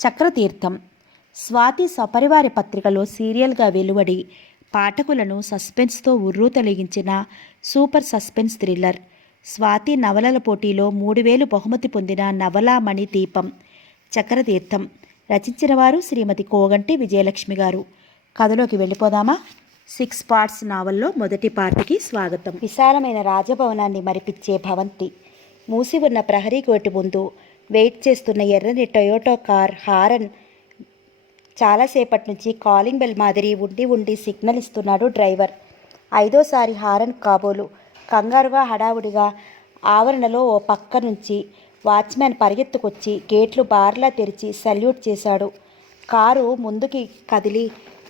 చక్రతీర్థం స్వాతి సపరివార పత్రికలో సీరియల్గా వెలువడి పాఠకులను సస్పెన్స్తో ఉర్రూతలిగించిన super suspense thriller. Swathi నవలల పోటీలో 3000 బహుమతి పొందిన నవలామణి దీపం చక్రతీర్థం. రచించిన వారు శ్రీమతి కోగంటి విజయలక్ష్మి గారు. కథలోకి వెళ్ళిపోదామా? 6 పార్ట్స్ నావల్లో మొదటి పార్ట్కి స్వాగతం. విశాలమైన రాజభవనాన్ని మరిపించే భవంతి. మూసి ఉన్న ప్రహరీ గోటి ముందు వెయిట్ చేస్తున్న ఎర్రని టొయోటో కార్ హారన్. చాలాసేపటి నుంచి కాలింగ్ బెల్ మాదిరి ఉండి సిగ్నల్ ఇస్తున్నాడు డ్రైవర్. 5వ హారన్ కాబోలు. కంగారుగా హడావుడిగా ఆవరణలో ఓ పక్క నుంచి వాచ్మ్యాన్ పరిగెత్తుకొచ్చి గేట్లు బార్లా తెరిచి సల్యూట్ చేశాడు. కారు ముందుకి కదిలి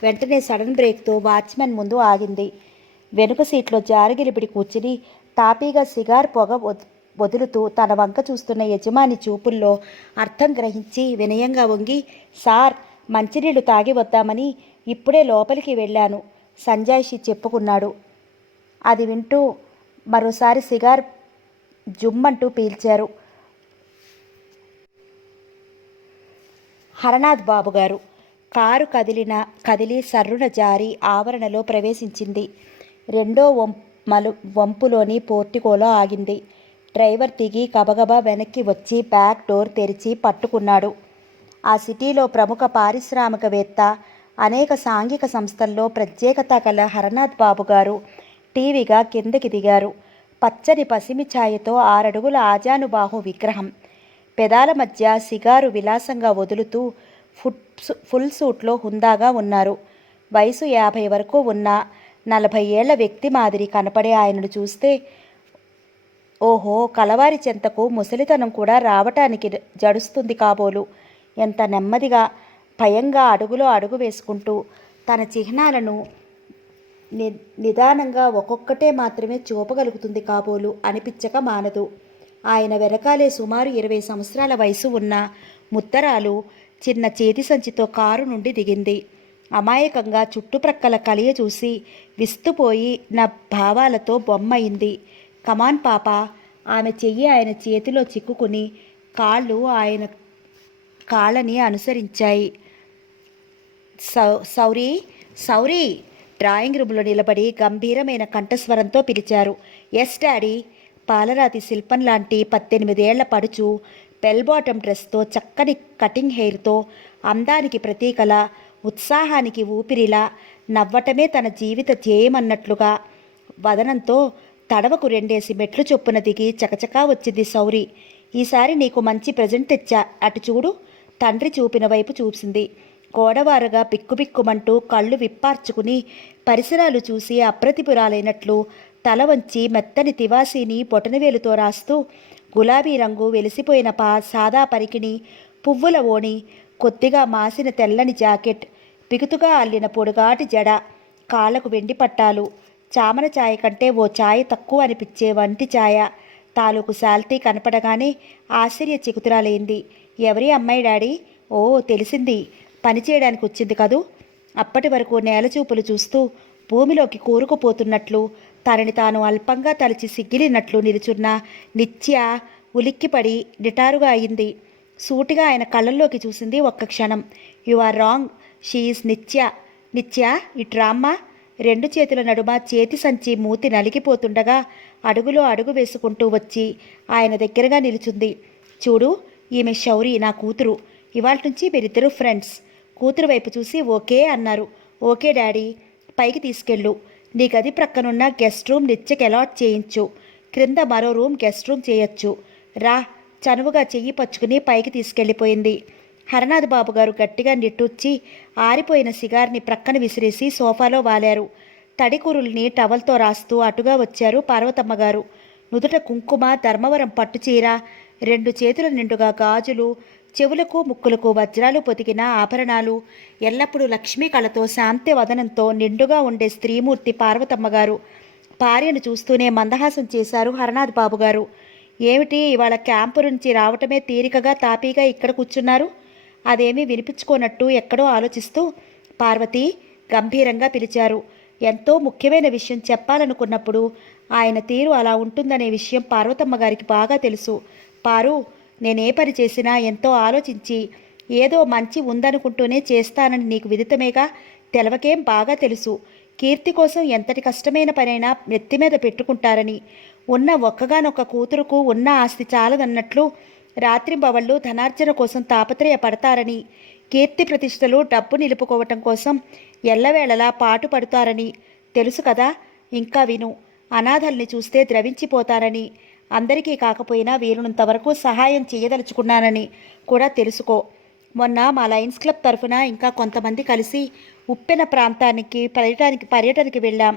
వెంటనే సడన్ బ్రేక్తో వాచ్మ్యాన్ ముందు ఆగింది. వెనుక సీట్లో జారగిలిపిడి కూర్చుని తాపీగా సిగార్ పొగ వదులుతూ తన వంక చూస్తున్న యజమాని చూపుల్లో అర్థం గ్రహించి వినయంగా వంగి, సార్, మంచినీళ్లు తాగి వద్దామని ఇప్పుడే లోపలికి వెళ్ళాను సంజాయిషి చెప్పుకున్నాడు. అది వింటూ మరోసారి సిగార్ జుమ్మంటూ పీల్చారు హరనాథ్ బాబు గారు. కారు కదిలి సర్రున జారి ఆవరణలో ప్రవేశించింది. రెండో వంపులోని పోర్టికోలో ఆగింది. డ్రైవర్ దిగి గబగబా వెనక్కి వచ్చి బ్యాక్ డోర్ తెరిచి పట్టుకున్నాడు. ఆ సిటీలో ప్రముఖ పారిశ్రామికవేత్త, అనేక సాంఘిక సంస్థల్లో ప్రత్యేకత గల హరనాథ్ బాబు గారు టీవీగా కిందకి దిగారు. పచ్చని పసిమి ఛాయతో 6 అడుగుల ఆజానుబాహు విగ్రహం. పెదాల మధ్య సిగారు విలాసంగా వదులుతూ ఫుల్ సూట్లో హుందాగా ఉన్నారు. వయసు 50 వరకు ఉన్న 40 ఏళ్ల వ్యక్తి మాదిరి కనపడే ఆయనను చూస్తే ఓహో, కలవారి చెంతకు ముసలితనం కూడా రావటానికి జడుస్తుంది కాబోలు. ఎంత నెమ్మదిగా భయంగా అడుగులో అడుగు వేసుకుంటూ తన చిహ్నాలను నిదానంగా ఒక్కొక్కటే మాత్రమే చూపగలుగుతుంది కాబోలు అనిపించక మానదు. ఆయన వెనకాలే సుమారు 20 సంవత్సరాల వయసు ఉన్న ముత్తరాలు చిన్న చేతి సంచితో కారు నుండి దిగింది. అమాయకంగా చుట్టుప్రక్కల కలియ చూసి విస్తుపోయి నా భావాలతో బొమ్మయింది. కమాన్ పాప. ఆమె చెయ్యి ఆయన చేతిలో చిక్కుకుని కాళ్ళు ఆయన కాళ్ళని అనుసరించాయి. సౌరీ డ్రాయింగ్ రూమ్లో నిలబడి గంభీరమైన కంఠస్వరంతో పిలిచారు. Yes daddy. పాలరాతి శిల్పం లాంటి 18 ఏళ్ల పడుచు బెల్ బాటమ్ డ్రెస్తో, చక్కని కటింగ్ హెయిర్తో, అందానికి ప్రతీకలా, ఉత్సాహానికి ఊపిరిలా, నవ్వటమే తన జీవిత ధ్యేయమన్నట్లుగా వదనంతో తడవకు 2 మెట్లు చొప్పున దిగి చకచకా వచ్చింది సౌరి. ఈసారి నీకు మంచి ప్రెజెంట్ తెచ్చా, అటు చూడు. తండ్రి చూపిన వైపు చూసింది. గోడవారుగా బిక్కుబిక్కుమంటూ కళ్ళు విప్పార్చుకుని పరిసరాలు చూసి అప్రతిపురాలైనట్లు తల వంచి మెత్తని తివాసీని బొటనవేలుతో రాస్తూ గులాబీ రంగు వెలిసిపోయిన సాదా పరికిణి, పువ్వుల ఓణి, కొద్దిగా మాసిన తెల్లని జాకెట్, బిగుతుగా అల్లిన పొడుగాటి జడ, కాళ్లకు వెండి పట్టాలు, చామన ఛాయ కంటే ఓ ఛాయ తక్కువ అనిపించే వంటి ఛాయ తాలూకు శాల్తీ కనపడగానే ఆశ్చర్య చికుతురాలైంది. ఎవరి అమ్మాయి డాడీ? ఓ, తెలిసింది. పనిచేయడానికి వచ్చింది కదూ. అప్పటి వరకు నేలచూపులు చూస్తూ భూమిలోకి కూరుకుపోతున్నట్లు తనని తాను అల్పంగా తలచి సిగ్గిలినట్లు నిలుచున్న నిత్య ఉలిక్కిపడి నిటారుగా అయింది. సూటిగా ఆయన కళ్ళల్లోకి చూసింది. ఒక్క క్షణం. You are wrong. She is Nitya ఇట్రామ్మా. 2 చేతుల నడుమ చేతి సంచి మూతి నలిగిపోతుండగా అడుగులో అడుగు వేసుకుంటూ వచ్చి ఆయన దగ్గరగా నిలుచుంది. చూడు, ఈమె శౌరి, నా కూతురు. ఇవాళ నుంచి మీరిద్దరూ ఫ్రెండ్స్. కూతురు వైపు చూసి ఓకే అన్నారు. Okay daddy. పైకి తీసుకెళ్ళు. నీ గది ప్రక్కనున్న గెస్ట్ రూమ్ నిత్యకి అలాట్ చేయించు. క్రింద మరో రూమ్ గెస్ట్ రూమ్ చేయొచ్చు. రా. చనువుగా చెయ్యి పచ్చుకుని పైకి తీసుకెళ్ళిపోయింది. హరనాథ్ బాబు గారు గట్టిగా నిట్టూర్చి ఆరిపోయిన సిగార్ని ప్రక్కన విసిరేసి సోఫాలో వాలారు. తడికూరుల్ని టవల్తో రాస్తూ అటుగా వచ్చారు పార్వతమ్మ గారు. నుదుట కుంకుమ, ధర్మవరం పట్టుచీర, 2 చేతుల నిండుగా గాజులు, చెవులకు ముక్కులకు వజ్రాలు పొదిగిన ఆభరణాలు, ఎల్లప్పుడూ లక్ష్మీ కళతో శాంతి వదనంతో నిండుగా ఉండే స్త్రీమూర్తి పార్వతమ్మ గారు. భార్యను చూస్తూనే మందహాసం చేశారు హరనాథ్ బాబు గారు. ఏమిటి, ఇవాళ క్యాంపు నుంచి రావటమే తీరికగా తాపీగా ఇక్కడ కూర్చున్నారు? అదేమీ వినిపించుకోనట్టు ఎక్కడో ఆలోచిస్తూ పార్వతి గంభీరంగా పిలిచారు. ఎంతో ముఖ్యమైన విషయం చెప్పాలనుకున్నప్పుడు ఆయన తీరు అలా ఉంటుందనే విషయం పార్వతమ్మ గారికి బాగా తెలుసు. పారు, నేనే పని చేసినా ఎంతో ఆలోచించి ఏదో మంచి ఉందనుకుంటూనే చేస్తానని నీకు విదితమేగా. తెలవకేం బాగా తెలుసు. కీర్తి కోసం ఎంతటి కష్టమైన పనైనా నెత్తి మీద పెట్టుకుంటారని. ఉన్న ఒక్కగానొక్క కూతురుకు ఉన్న ఆస్తి చాలదన్నట్లు రాత్రింబవళ్ళు ధనార్జన కోసం తాపత్రయపడతారని, కీర్తి ప్రతిష్టలు డబ్బు నిలుపుకోవటం కోసం ఎల్లవేళలా పాటు పడతారని తెలుసు కదా. ఇంకా విను. అనాథల్ని చూస్తే ద్రవించిపోతారని, అందరికీ కాకపోయినా వీలునంతవరకు సహాయం చేయదలుచుకున్నానని కూడా తెలుసుకో. మొన్న మా లయన్స్ క్లబ్ తరఫున ఇంకా కొంతమంది కలిసి ఉప్పెన ప్రాంతానికి పర్యటనకి వెళ్ళాం.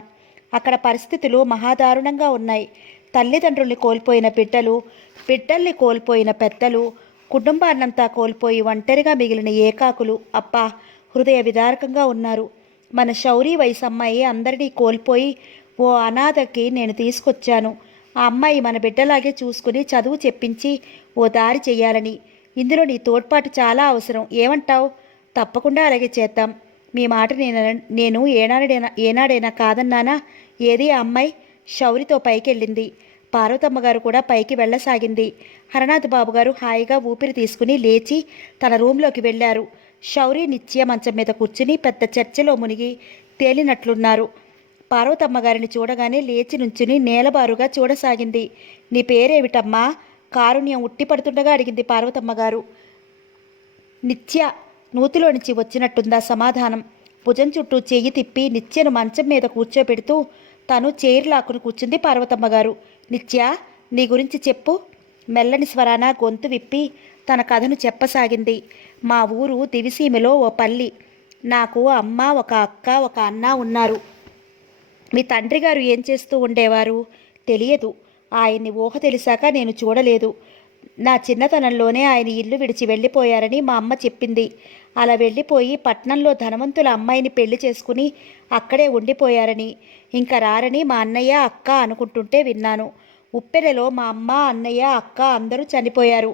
అక్కడ పరిస్థితులు మహాదారుణంగా ఉన్నాయి. తల్లిదండ్రుల్ని కోల్పోయిన బిడ్డలు, బిడ్డల్ని కోల్పోయిన పెద్దలు, కుటుంబాన్నంతా కోల్పోయి ఒంటరిగా మిగిలిన ఏకాకులు అబ్బా హృదయ విదారకంగా ఉన్నారు. మన శౌరీ వయసు అమ్మాయి అందరినీ కోల్పోయి ఓ అనాథకి నేను తీసుకొచ్చాను. ఆ అమ్మాయి మన బిడ్డలాగే చూసుకుని చదువు చెప్పించి ఓ దారి చెయ్యాలని. ఇందులో నీ తోడ్పాటు చాలా అవసరం. ఏమంటావు? తప్పకుండా అలాగే చేద్దాం. మీ మాట నేను ఏనాడైనా కాదన్నానా? ఏది ఆ అమ్మాయి? శౌరితో పైకెళ్ళింది. పార్వతమ్మ గారు కూడా పైకి వెళ్ళసాగింది. హరనాథ్ బాబు గారు హాయిగా ఊపిరి తీసుకుని లేచి తన రూంలోకి వెళ్ళారు. శౌరి నిత్య మంచం మీద కూర్చుని పెద్ద చర్చలో మునిగి తేలినట్లున్నారు. పార్వతమ్మ గారిని చూడగానే లేచి నుంచుని నేలబారుగా చూడసాగింది. నీ పేరేమిటమ్మా? కారుణ్యం ఉట్టిపడుతుండగా అడిగింది పార్వతమ్మ గారు. నిత్య. నూతిలో నుంచి వచ్చినట్టుందా సమాధానం. భుజం చుట్టూ చెయ్యి తిప్పి నిత్యను మంచం మీద కూర్చోబెడుతూ తను చైర్ లాక్కుని కూర్చుంది పార్వతమ్మ గారు. నిత్య, నీ గురించి చెప్పు. మెల్లని స్వరాన గొంతు విప్పి తన కథను చెప్పసాగింది. మా ఊరు దివిసీమలో ఓ పల్లి. నాకు అమ్మ, ఒక అక్క, ఒక అన్న ఉన్నారు. మీ తండ్రి గారు ఏం చేస్తూ ఉండేవారు? తెలియదు. ఆయన్ని ఊహ తెలిసాక నేను చూడలేదు. నా చిన్నతనంలోనే ఆయన ఇల్లు విడిచి వెళ్ళిపోయారని మా అమ్మ చెప్పింది. అలా వెళ్ళిపోయి పట్నంలో ధనవంతుల అమ్మాయిని పెళ్లి చేసుకుని అక్కడే ఉండిపోయారని, ఇంకా రారని మా అన్నయ్య అక్క అనుకుంటుంటే విన్నాను. ఉప్పెనలో మా అమ్మ, అన్నయ్య, అక్క అందరూ చనిపోయారు.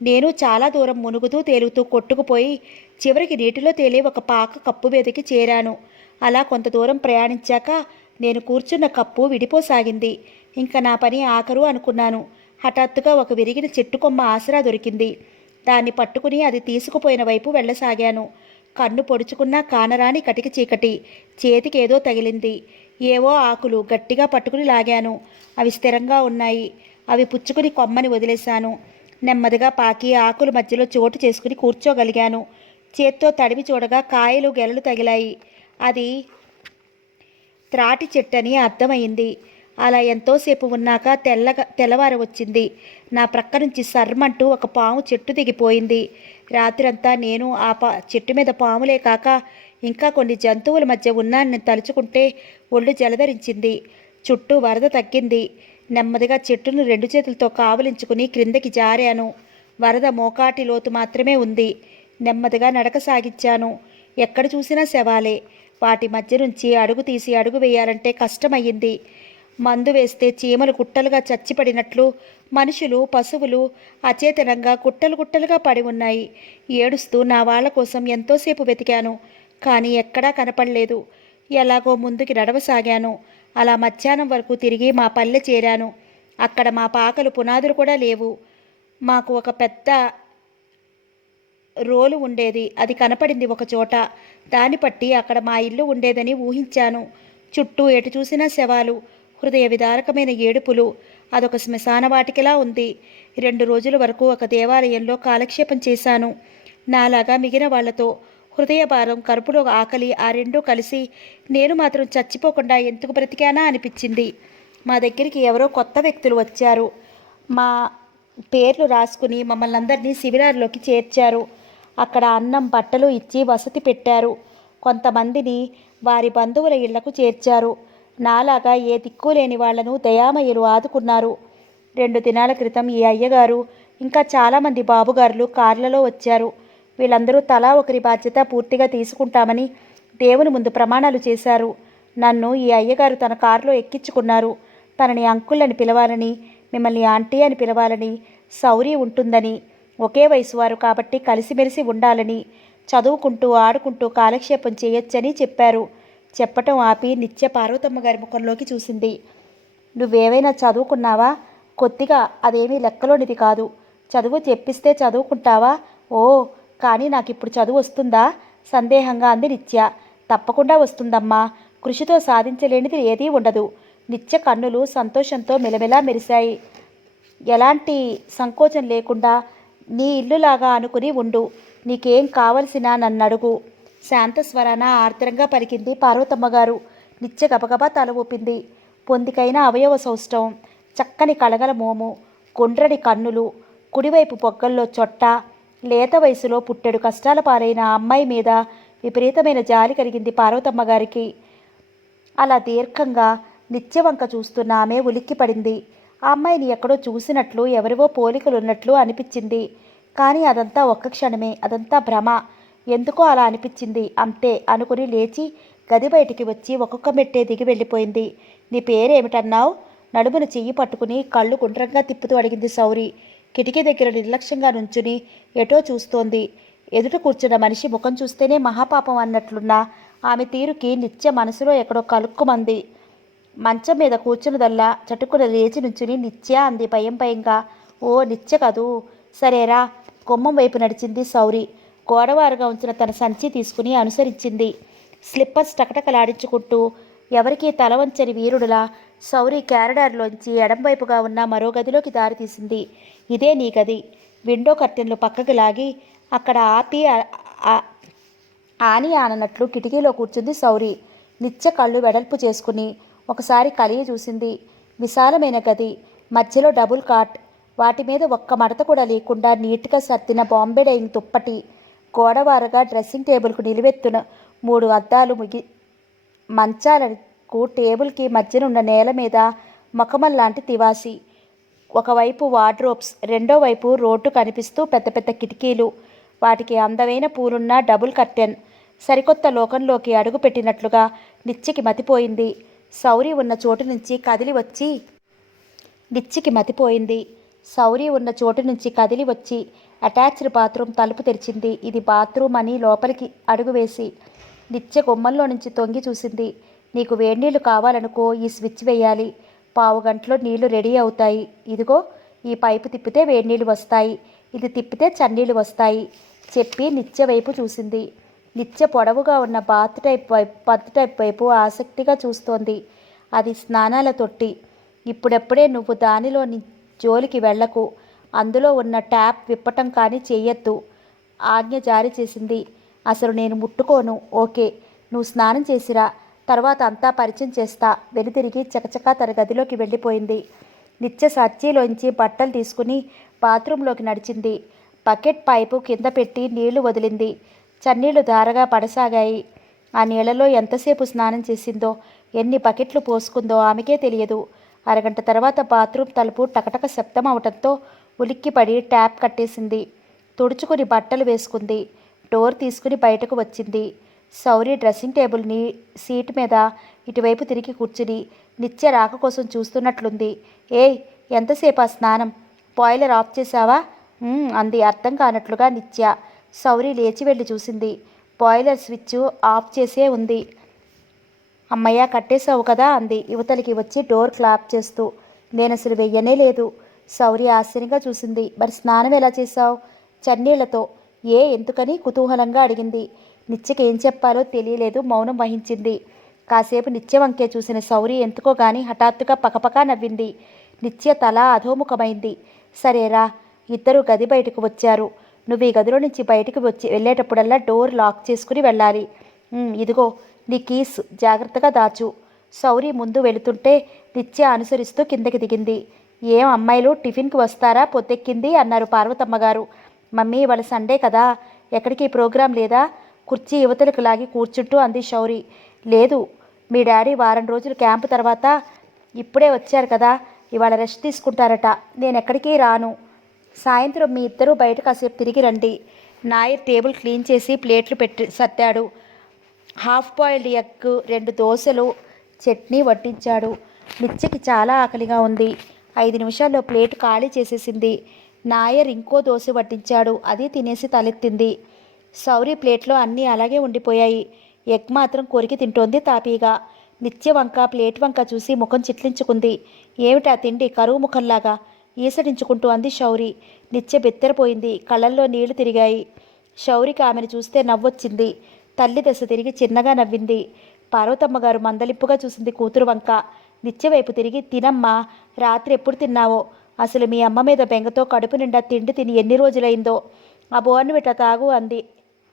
నేను చాలా దూరం మునుగుతూ తేలుతూ కొట్టుకుపోయి చివరికి నీటిలో తేలి ఒక పాక కప్పు మీదకి చేరాను. అలా కొంత దూరం ప్రయాణించాక నేను కూర్చున్న కప్పు విడిపోసాగింది. ఇంకా నా పని ఆఖరు అనుకున్నాను. హఠాత్తుగా ఒక విరిగిన చెట్టు కొమ్మ ఆసరా దొరికింది. దాన్ని పట్టుకుని అది తీసుకుపోయిన వైపు వెళ్ళసాగాను. కన్ను పొడుచుకున్నా కానరాని కటిక చీకటి. చేతికేదో తగిలింది. ఏవో ఆకులు గట్టిగా పట్టుకుని లాగాను. అవి స్థిరంగా ఉన్నాయి. అవి పుచ్చుకుని కొమ్మని వదిలేశాను. నెమ్మదిగా పాకి ఆకుల మధ్యలో చోటు చేసుకుని కూర్చోగలిగాను. చేత్తో తడిమి చూడగా కాయలు గెలలు తగిలాయి. అది త్రాటి చెట్టని అర్థమైంది. అలా ఎంతోసేపు ఉన్నాక తెల్లవారు వచ్చింది. నా ప్రక్క నుంచి సర్మంటూ ఒక పాము చెట్టు దిగిపోయింది. రాత్రంతా నేను ఆ చెట్టు మీద పాములే కాక ఇంకా కొన్ని జంతువుల మధ్య ఉన్నానని తలుచుకుంటే ఒళ్ళు జలధరించింది. చుట్టూ వరద తగ్గింది. నెమ్మదిగా చెట్టును 2 చేతులతో కావలించుకుని క్రిందకి జారాను. వరద మోకాటి లోతు మాత్రమే ఉంది. నెమ్మదిగా నడక సాగించాను. ఎక్కడ చూసినా శవాలే. వాటి మధ్య నుంచి అడుగు తీసి అడుగు వేయాలంటే కష్టమయ్యింది. మందు వేస్తే చీమలు గుట్టలుగా చచ్చిపడినట్లు మనుషులు, పశువులు అచేతనంగా గుట్టలు గుట్టలుగా పడి ఉన్నాయి. ఏడుస్తూ నా వాళ్ళ కోసం ఎంతోసేపు వెతికాను. కానీ ఎక్కడా కనపడలేదు. ఎలాగో ముందుకి నడవసాగాను. అలా మధ్యాహ్నం వరకు తిరిగి మా పల్లె చేరాను. అక్కడ మా పాకలు పునాదులు కూడా లేవు. మాకు ఒక పెద్ద రోలు ఉండేది. అది కనపడింది ఒక చోట. దాన్ని పట్టి అక్కడ మా ఇల్లు ఉండేదని ఊహించాను. చుట్టూ ఎటు చూసినా శవాలు, హృదయ విదారకమైన ఏడుపులు. అదొక శ్మశాన వాటికలా ఉంది. 2 రోజుల వరకు ఒక దేవాలయంలో కాలక్షేపం చేశాను. నాలాగా మిగిలిన వాళ్లతో. హృదయ భారం, కడుపులో ఆకలి ఆ రెండూ కలిసి నేను మాత్రం చచ్చిపోకుండా ఎందుకు బ్రతికానా అనిపించింది. మా దగ్గరికి ఎవరో కొత్త వ్యక్తులు వచ్చారు. మా పేర్లు రాసుకుని మమ్మల్ని అందరినీ శిబిరాల్లోకి చేర్చారు. అక్కడ అన్నం, బట్టలు ఇచ్చి వసతి పెట్టారు. కొంతమందిని వారి బంధువుల ఇళ్లకు చేర్చారు. నాలాగా ఏ దిక్కు లేని వాళ్లను దయామయులు ఆదుకున్నారు. 2 దినాల క్రితం ఈ అయ్యగారు ఇంకా చాలామంది బాబుగారులు కార్లలో వచ్చారు. వీళ్ళందరూ తలా ఒకరి బాధ్యత పూర్తిగా తీసుకుంటామని దేవుని ముందు ప్రమాణాలు చేశారు. నన్ను ఈ అయ్యగారు తన కారులో ఎక్కించుకున్నారు. తనని అంకుల్ అని పిలవాలని, మిమ్మల్ని ఆంటీ అని పిలవాలని, సౌరి ఉంటుందని, ఒకే వయసు వారు కాబట్టి కలిసిమెలిసి ఉండాలని, చదువుకుంటూ ఆడుకుంటూ కాలక్షేపం చేయొచ్చని చెప్పారు. చెప్పటం ఆపి నిత్య పార్వతమ్మ గారి ముఖంలోకి చూసింది. నువ్వేమైనా చదువుకున్నావా? కొద్దిగా. అదేమీ లెక్కలోనిది కాదు. చదువు చెప్పిస్తే చదువుకుంటావా? ఓ, కానీ నాకిప్పుడు చదువు వస్తుందా సందేహంగా అంది నిత్య. తప్పకుండా వస్తుందమ్మా, కృషితో సాధించలేనిది ఏదీ ఉండదు. నిత్య కన్నులు సంతోషంతో మెలమెలా మెరిశాయి. ఎలాంటి సంకోచం లేకుండా నీ ఇల్లులాగా అనుకుని ఉండు, నీకేం కావలసినా నన్నడుగు శాంతస్వరాన ఆర్ద్రంగా పలికింది పార్వతమ్మగారు. నిత్య గబగబా తల ఊపింది. పొందికైన అవయవ సౌష్ఠవం, చక్కని కళగల మోము, గుండ్రని కన్నులు, కుడివైపు పొగ్గల్లో చొట్ట, లేత వయసులో పుట్టెడు కష్టాల పాలైన ఆ అమ్మాయి మీద విపరీతమైన జాలి కలిగింది పార్వతమ్మగారికి. అలా దీర్ఘంగా నిత్యవంక చూస్తున్న ఆమె ఉలిక్కిపడింది. ఆ అమ్మాయిని ఎక్కడో చూసినట్లు, ఎవరివో పోలికలున్నట్లు అనిపించింది. కానీ అదంతా ఒక్క క్షణమే, అదంతా భ్రమ. ఎందుకో అలా అనిపించింది అంతే అనుకుని లేచి గది బయటికి వచ్చి ఒక్కొక్క మెట్టే దిగి వెళ్ళిపోయింది. నీ పేరేమిటన్నావు? నడుమును చెయ్యి పట్టుకుని కళ్ళు గుండ్రంగా తిప్పుతూ అడిగింది సౌరి. కిటికీ దగ్గర నిర్లక్ష్యంగా నుంచుని ఎటో చూస్తోంది. ఎదుట కూర్చున్న మనిషి ముఖం చూస్తేనే మహాపాపం అన్నట్లున్న ఆమె తీరుకి నిత్య మనసులో ఎక్కడో కలుక్కుమంది. మంచం మీద కూర్చున్నదల్లా చటుకున లేచి నుంచుని నిత్య అంది భయం భయంగా. ఓ నిత్య కదూ, సరేరా. గుమ్మం వైపు నడిచింది సౌరి. గోడవారుగా ఉంచిన తన సంచి తీసుకుని అనుసరించింది. స్లిప్పర్స్ టకటకలాడించుకుంటూ ఎవరికీ తలవంచని వీరుడులా సౌరి క్యారిడార్లోంచి ఎడంవైపుగా ఉన్న మరో గదిలోకి దారి తీసింది. ఇదే నీ గది. విండో కర్టెన్లు పక్కకి లాగి అక్కడ ఆపి ఆని ఆననట్లు కిటికీలో కూర్చుంది సౌరి. నిత్య కళ్ళు వెడల్పు చేసుకుని ఒకసారి కలిగి చూసింది. విశాలమైన గది, మధ్యలో డబుల్ కాట్, వాటి మీద ఒక్క మడత కూడా లేకుండా నీట్గా సర్దిన బాంబే డైనింగ్ దుప్పటి, గోడవారగా డ్రెస్సింగ్ టేబుల్కు నిలువెత్తున 3 అద్దాలు, మంచాలకు టేబుల్కి మధ్యనున్న నేల మీద మఖమల్లాంటి తివాసి, ఒకవైపు వార్డ్రోబ్స్, రెండో వైపు రోడ్డు కనిపిస్తూ పెద్ద పెద్ద కిటికీలు, వాటికి అందమైన పూలున్న డబుల్ కర్టెన్. సరికొత్త లోకంలోకి అడుగు పెట్టినట్లుగా నిత్యకి మతిపోయింది. సౌరి ఉన్న చోటు నుంచి కదిలి వచ్చి అటాచ్డ్ బాత్రూమ్ తలుపు తెరిచింది. ఇది బాత్రూమ్ అని లోపలికి అడుగు వేసి నిత్య గుమ్మంలో నుంచి తొంగి చూసింది. నీకు వేడినీళ్ళు కావాలనుకో, ఈ స్విచ్ వేయాలి, 15 గంటలో నీళ్లు రెడీ అవుతాయి. ఇదిగో ఈ పైపు తిప్పితే వేడినీళ్ళు వస్తాయి, ఇది తిప్పితే చన్నీళ్ళు వస్తాయి చెప్పి నిత్య వైపు చూసింది. నిత్య పొడవుగా ఉన్న బాత్ టైప్ వైపు ఆసక్తిగా చూస్తోంది. అది స్నానాల తొట్టి. ఇప్పుడెప్పుడే నువ్వు దానిలో జోలికి వెళ్లకు, అందులో ఉన్న ట్యాప్ విప్పటం కానీ చెయ్యొద్దు ఆజ్ఞ జారీ చేసింది. అసలు నేను ముట్టుకోను. ఓకే, నువ్వు స్నానం చేసిరా, తర్వాత అంతా పరిచయం చేస్తా. వెనుతిరిగి చకచకా తన గదిలోకి వెళ్ళిపోయింది. నిత్య సర్చీలోంచి బట్టలు తీసుకుని బాత్రూంలోకి నడిచింది. బకెట్ పైపు కింద పెట్టి నీళ్లు వదిలింది. చన్నీళ్లు ధారగా పడసాగాయి. ఆ నీళ్లలో ఎంతసేపు స్నానం చేసిందో, ఎన్ని బకెట్లు పోసుకుందో ఆమెకే తెలియదు. అరగంట తర్వాత బాత్రూమ్ తలుపు టకటక శబ్దం అవటంతో ఉలిక్కిపడి ట్యాప్ కట్టేసింది. తుడుచుకుని బట్టలు వేసుకుంది. డోర్ తీసుకుని బయటకు వచ్చింది. సౌరి డ్రెస్సింగ్ టేబుల్ని సీటు మీద ఇటువైపు తిరిగి కూర్చుని నిత్య రాక కోసం చూస్తున్నట్లుంది. ఏయ్, ఎంతసేపు ఆ స్నానం? బాయిలర్ ఆఫ్ చేశావా? అంది అర్థం కానట్లుగా నిత్య. సౌరి లేచి వెళ్ళి చూసింది. బాయిలర్ స్విచ్ ఆఫ్ చేసే ఉంది. అమ్మయ్య, కట్టేశావు కదా అంది యువతలికి వచ్చి డోర్ క్లాప్ చేస్తూ. నేనసలు వెయ్యనే లేదు. సౌరి ఆశ్చర్యంగా చూసింది. మరి స్నానం ఎలా చేశావు? చన్నీళ్లతో. ఎందుకని కుతూహలంగా అడిగింది. నిత్యకి ఏం చెప్పాలో తెలియలేదు, మౌనం వహించింది. కాసేపు నిత్య వంకే చూసిన సౌరి ఎందుకో గాని హఠాత్తుగా పకపకా నవ్వింది. నిత్య తల అధోముఖమైంది. సరేరా, ఇద్దరు గది బయటకు వచ్చారు. నువ్వు ఈ గదిలో నుంచి బయటకు వెళ్ళేటప్పుడల్లా డోర్ లాక్ చేసుకుని వెళ్ళాలి. ఇదిగో నీ కీస్, జాగ్రత్తగా దాచు. సౌరి ముందు వెళుతుంటే నిత్య అనుసరిస్తూ కిందకి దిగింది. ఏం అమ్మాయిలు టిఫిన్కి వస్తారా? పొద్దెక్కింది అన్నారు పార్వతమ్మగారు. మమ్మీ, ఇవాళ సండే కదా, ఎక్కడికి ప్రోగ్రాం లేదా? కుర్చీ యువతలకు లాగి కూర్చుంటూ అంది శౌరి. లేదు, మీ డాడీ వారం రోజులు క్యాంపు తర్వాత ఇప్పుడే వచ్చారు కదా, ఇవాళ రెస్ట్ తీసుకుంటారట. నేనెక్కడికి రాను. సాయంత్రం మీ ఇద్దరూ బయట కాసేపు తిరిగి రండి. నాయర్ టేబుల్ క్లీన్ చేసి ప్లేట్లు పెట్టి సర్దాడు. హాఫ్ బాయిల్డ్ ఎగ్, 2 దోశలు, చట్నీ వడ్డించాడు. నిత్యకి చాలా ఆకలిగా ఉంది. 5 నిమిషాల్లో ప్లేట్ ఖాళీ చేసేసింది. నాయర్ ఇంకో దోశ వడ్డించాడు. అది తినేసి తలెత్తింది. సౌరి ప్లేట్లో అన్నీ అలాగే ఉండిపోయాయి. ఎగ్ మాత్రం కొరికి తింటోంది తాపీగా. నిత్య వంక ప్లేట్ వంక చూసి ముఖం చిట్లించుకుంది. ఏమిటా తిండి, కరువు ముఖంలాగా ఈసడించుకుంటూ అంది శౌరి. నిత్య బెత్తెరపోయింది. కళ్ళల్లో నీళ్లు తిరిగాయి. శౌరికి ఆమెను చూస్తే నవ్వొచ్చింది. తల్లి దశ తిరిగి చిన్నగా నవ్వింది. పార్వతమ్మ గారు మందలింపుగా చూసింది కూతురు వంక. నిత్య వైపు తిరిగి, తినమ్మా, రాత్రి ఎప్పుడు తిన్నావో, అసలు మీ అమ్మ మీద బెంగతో కడుపు నిండా తిండి తిని ఎన్ని రోజులైందో, ఆ బోర్నవిట తాగు అంది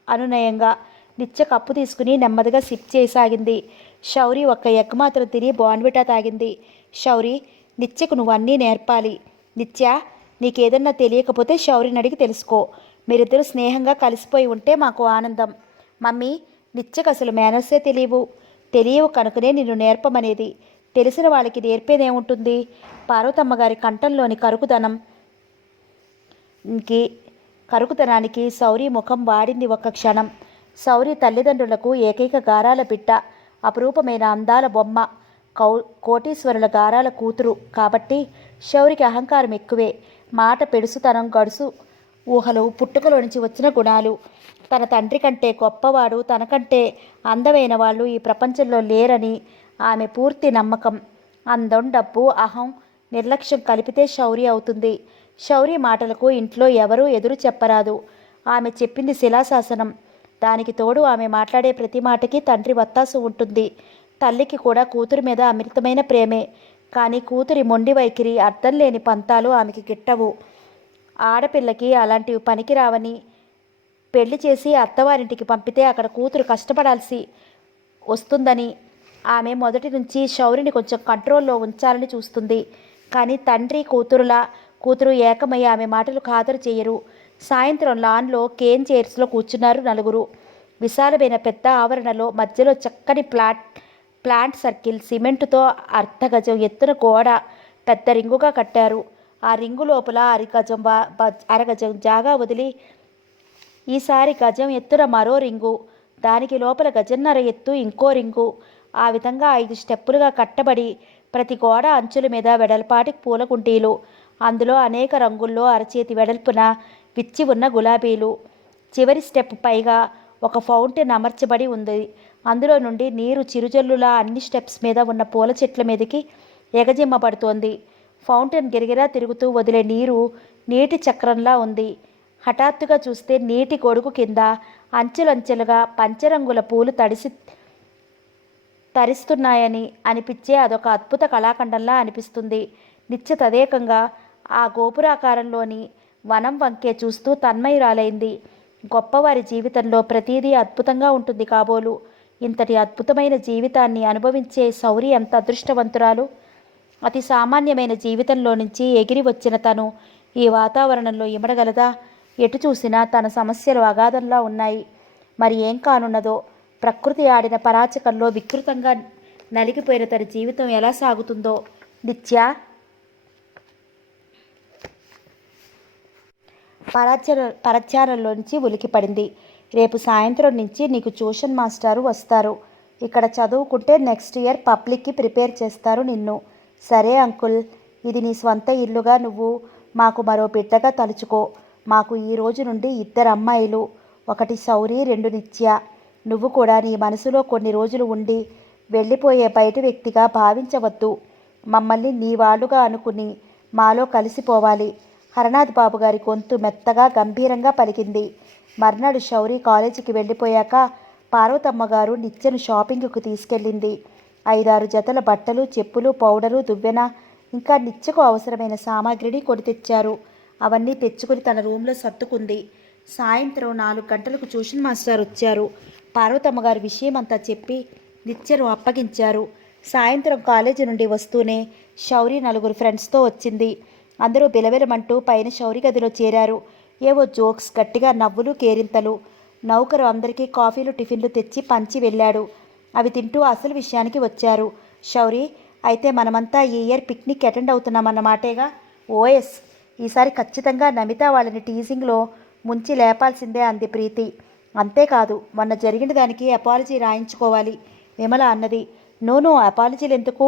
అనునయంగా. నిత్య కప్పు తీసుకుని నెమ్మదిగా సిప్ చేయసాగింది. శౌరి ఒక్క ఎగ్ మాత్రం తిని బోర్న్విటా తాగింది. శౌరి, నిత్యకు నువ్వు అన్నీ నేర్పాలి. నిత్య, నీకేదన్నా తెలియకపోతే శౌరిని అడిగి తెలుసుకో. మీరిద్దరూ స్నేహంగా కలిసిపోయి ఉంటే మాకు ఆనందం. మమ్మీ, నిత్యకు అసలు మేనర్సే తెలియవు కనుకనే నిన్ను నేర్పమనేది. తెలిసిన వాళ్ళకి నేర్పేదేముంటుంది? పార్వతమ్మ గారి కంఠంలోని కరుకుతనానికి శౌరి ముఖం వాడింది ఒక్క క్షణం. శౌరి తల్లిదండ్రులకు ఏకైక గారాల బిడ్డ, అపురూపమైన అందాల బొమ్మ, కోటీశ్వరుల గారాల కూతురు కాబట్టి శౌరికి అహంకారం ఎక్కువే. మాట పెడుసుతనం, గడుసు ఊహలు, పుట్టుకలో నుంచి వచ్చిన గుణాలు. తన తండ్రి కంటే గొప్పవాడు, తనకంటే అందమైన వాళ్ళు ఈ ప్రపంచంలో లేరని ఆమె పూర్తి నమ్మకం. అందం, డబ్బు, అహం, నిర్లక్ష్యం కలిపితే శౌరి అవుతుంది. శౌరి మాటలకు ఇంట్లో ఎవరూ ఎదురు చెప్పరాదు. ఆమె చెప్పింది శిలాశాసనం. దానికి తోడు ఆమె మాట్లాడే ప్రతి మాటకి తండ్రి వత్తాసు ఉంటుంది. తల్లికి కూడా కూతురి మీద అమృతమైన ప్రేమే. కానీ కూతురి మొండి వైఖరి, అర్థం లేని పంతాలు ఆమెకి గిట్టవు. ఆడపిల్లకి అలాంటివి పనికిరావని, పెళ్లి చేసి అత్తవారింటికి పంపితే అక్కడ కూతురు కష్టపడాల్సి వస్తుందని ఆమె మొదటి నుంచి శౌరిని కొంచెం కంట్రోల్లో ఉంచాలని చూస్తుంది. కానీ తండ్రి కూతురు ఏకమై ఆమె మాటలు ఖాతరు చేయరు. సాయంత్రం లాన్లో కేన్ చైర్స్లో కూర్చున్నారు నలుగురు. విశాలమైన పెద్ద ఆవరణలో మధ్యలో చక్కని ప్లాంట్ సర్కిల్, సిమెంటుతో అర్ధగజం ఎత్తున గోడ పెద్ద రింగుగా కట్టారు. ఆ రింగు లోపల అరగజం జాగా వదిలి ఈసారి గజం ఎత్తున మరో రింగు, దానికి లోపల గజన్నర ఎత్తు ఇంకో రింగు, ఆ విధంగా 5 స్టెప్పులుగా కట్టబడి ప్రతి గోడ అంచుల మీద వెడల్పాటి పూల కుండీలు, అందులో అనేక రంగుల్లో అరచేతి వెడల్పున విచ్చి ఉన్న గులాబీలు. చివరి స్టెప్ పైగా ఒక ఫౌంటైన్ అమర్చబడి ఉంది. అందులో నుండి నీరు చిరుజల్లులా అన్ని స్టెప్స్ మీద ఉన్న పూల చెట్ల మీదకి ఎగజిమ్మబడుతోంది. ఫౌంటైన్ గిరిగిరా తిరుగుతూ వదిలే నీరు నీటి చక్రంలా ఉంది. హఠాత్తుగా చూస్తే నీటి గొడుగు కింద అంచెలంచెలుగా పంచరంగుల పూలు తరిస్తున్నాయని అనిపించే అదొక అద్భుత కళాఖండంలా అనిపిస్తుంది. నిత్య తదేకంగా ఆ గోపురాకారంలోని వనం వంకే చూస్తూ తన్మయురాలైంది. గొప్పవారి జీవితంలో ప్రతిదీ అద్భుతంగా ఉంటుంది కాబోలు. ఇంతటి అద్భుతమైన జీవితాన్ని అనుభవించే శౌరి ఎంత అదృష్టవంతురాలు. అతి సామాన్యమైన జీవితంలో నుంచి ఎగిరి వచ్చిన తను ఈ వాతావరణంలో ఇమడగలదా? ఎటు చూసినా తన సమస్యలు అగాధంలా ఉన్నాయి. మరి ఏం కానున్నదో? ప్రకృతి ఆడిన పరాచకంలో వికృతంగా నలిగిపోయిన తన జీవితం ఎలా సాగుతుందో? నిత్య పరధ్యానంలోంచి ఉలికిపడింది. రేపు సాయంత్రం నుంచి నీకు ట్యూషన్ మాస్టారు వస్తారు. ఇక్కడ చదువుకుంటే నెక్స్ట్ ఇయర్ పబ్లిక్కి ప్రిపేర్ చేస్తారు నిన్ను. సరే అంకుల్, ఇది నీ స్వంత ఇల్లుగా నువ్వు మాకు మరో బిడ్డగా తలుచుకో. మాకు ఈ రోజు నుండి 2 అమ్మాయిలు, 1 శౌరి, 2 నిత్య. నువ్వు కూడా నీ మనసులో కొన్ని రోజులు ఉండి వెళ్ళిపోయే బయట వ్యక్తిగా భావించవద్దు. మమ్మల్ని నీ వాళ్ళుగా అనుకుని మాలో కలిసిపోవాలి. హరనాథ్ బాబు గారి గొంతు మెత్తగా గంభీరంగా పలికింది. మర్నాడు శౌరి కాలేజీకి వెళ్ళిపోయాక పార్వతమ్మ గారు నిత్యను షాపింగ్కు తీసుకెళ్ళింది. 5-6 జతల బట్టలు, చెప్పులు, పౌడరు, దువ్వెన, ఇంకా నిత్యకు అవసరమైన సామాగ్రిని కొని తెచ్చారు. అవన్నీ తెచ్చుకుని తన రూమ్లో సర్దుకుంది. సాయంత్రం 4 గంటలకు ట్యూషన్ మాస్టర్ వచ్చారు. పార్వతమ్మ గారి విషయం అంతా చెప్పి నిత్యను అప్పగించారు. సాయంత్రం కాలేజీ నుండి వస్తూనే శౌరి 4 ఫ్రెండ్స్తో వచ్చింది. అందరూ బిలబిలమంటూ పైన శౌరి గదిలో చేరారు. ఏవో జోక్స్, గట్టిగా నవ్వులు, కేరింతలు. నౌకరు అందరికీ కాఫీలు, టిఫిన్లు తెచ్చి పంచి వెళ్ళాడు. అవి తింటూ అసలు విషయానికి వచ్చారు. శౌరి, అయితే మనమంతా ఈ ఇయర్ పిక్నిక్ అటెండ్ అవుతున్నామన్నమాటేగా? ఓఎస్, ఈసారి ఖచ్చితంగా నమిత వాళ్ళని టీజింగ్లో ముంచి లేపాల్సిందే అంది ప్రీతి. అంతేకాదు, మొన్న జరిగిన దానికి అపాలజీ రాయించుకోవాలి విమల అన్నది. నో, అపాలజీలు ఎందుకు?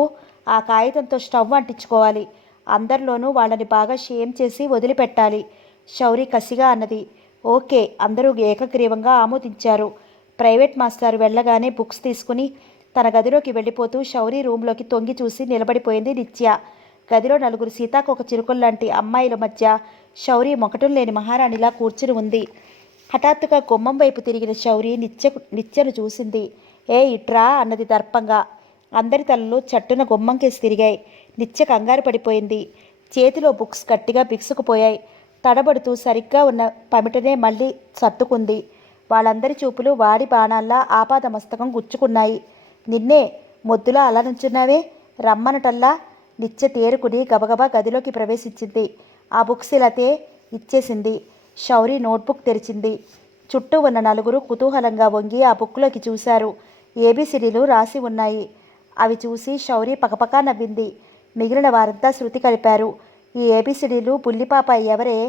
ఆ కాగితంతో స్టవ్ అంటించుకోవాలి. అందరిలోనూ వాళ్ళని బాగా షేమ్ చేసి వదిలిపెట్టాలి శౌరి కసిగా అన్నది. ఓకే, అందరూ ఏకగ్రీవంగా ఆమోదించారు. ప్రైవేట్ మాస్టారు వెళ్ళగానే బుక్స్ తీసుకుని తన గదిలోకి వెళ్ళిపోతూ శౌరి రూమ్లోకి తొంగి చూసి నిలబడిపోయింది నిత్య. గదిలో 4 సీతాకొక చిరుకుల్లాంటి అమ్మాయిల మధ్య శౌరి మొకటం లేని మహారాణిలా కూర్చుని ఉంది. హఠాత్తుగా గుమ్మం వైపు తిరిగిన శౌరి నిత్యను చూసింది. ఏ ఇట్రా అన్నది దర్పంగా. అందరి తలలు చట్టున గుమ్మంకేసి తిరిగాయి. నిత్య కంగారు పడిపోయింది. చేతిలో బుక్స్ గట్టిగా బిగుసుకుపోయాయి. తడబడుతూ సరిగ్గా ఉన్న పమిటనే మళ్ళీ సర్దుకుంది. వాళ్ళందరి చూపులు వాడి బాణాల్లా ఆపాదమస్తకం గుచ్చుకున్నాయి. నిన్నే మొద్దులా అలా నుంచున్నావే, రమ్మనటల్లా. నిత్య తేరుకుని గబగబా గదిలోకి ప్రవేశించింది. ఆ బుక్స్ ఇలాతే ఇచ్చేసింది. శౌరి నోట్బుక్ తెరిచింది. చుట్టూ ఉన్న నలుగురు కుతూహలంగా వంగి ఆ బుక్లోకి చూశారు. ఏబిసిడీలు రాసి ఉన్నాయి. అవి చూసి శౌరి పకపకా నవ్వింది. మిగిలిన వారంతా శృతి కలిపారు. ఈ ఏబిసిడీలు బుల్లిపాపాయి ఎవరే?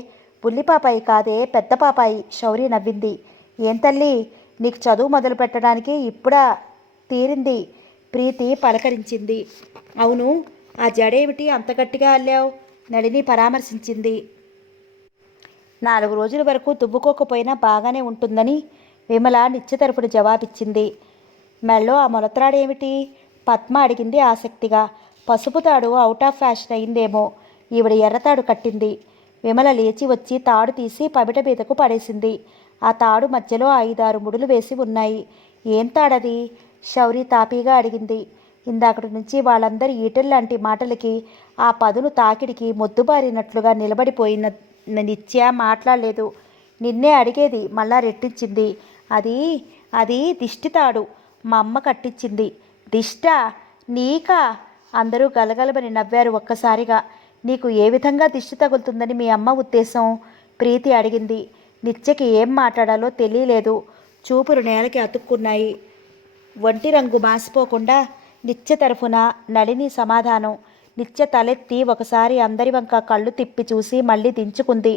బుల్లిపాపాయి కాదే, పెద్ద పాపాయి. శౌరి నవ్వింది. ఏం తల్లి, నీకు చదువు మొదలు పెట్టడానికి ఇప్పుడా తీరింది? ప్రీతి పలకరించింది. అవును, ఆ జడేమిటి అంత గట్టిగా అల్లావు? నళిని పరామర్శించింది. 4 రోజుల వరకు దువ్వుకోకపోయినా బాగానే ఉంటుందని విమల నిత్య తరపున జవాబిచ్చింది. మెళ్ళో ఆ మొలత్రాడేమిటి? పద్మ అడిగింది ఆసక్తిగా. పసుపు తాడు అవుట్ ఆఫ్ ఫ్యాషన్ అయిందేమో. ఈవిడ ఎర్రతాడు కట్టింది. విమల లేచి వచ్చి తాడు తీసి పమిట మీదకు పడేసింది. ఆ తాడు మధ్యలో 5-6 ముడులు వేసి ఉన్నాయి. ఏం తాడది? శౌరి తాపీగా అడిగింది. ఇందాకటి నుంచి వాళ్ళందరి ఈటెల్లాంటి మాటలకి, ఆ పదును తాకిడికి మొద్దుబారినట్లుగా నిలబడిపోయిన నిత్య మాట్లాడలేదు. నిన్నే అడిగేది మళ్ళా రెట్టించింది. అది అది దిష్టి తాడు. మా అమ్మ కట్టించింది. దిష్టా? నీకా? అందరూ గలగలబని నవ్వారు ఒక్కసారిగా. నీకు ఏ విధంగా దిష్టి తగులుతుందని మీ అమ్మ ఉద్దేశం? ప్రీతి అడిగింది. నిత్యకి ఏం మాట్లాడాలో తెలియలేదు. చూపులు నేలకి అతుక్కున్నాయి. ఒంటి రంగు మాసిపోకుండా నిత్య తరఫున నళిని సమాధానం. నిత్య తలెత్తి ఒకసారి అందరి వంక కళ్ళు తిప్పి చూసి మళ్ళీ దించుకుంది.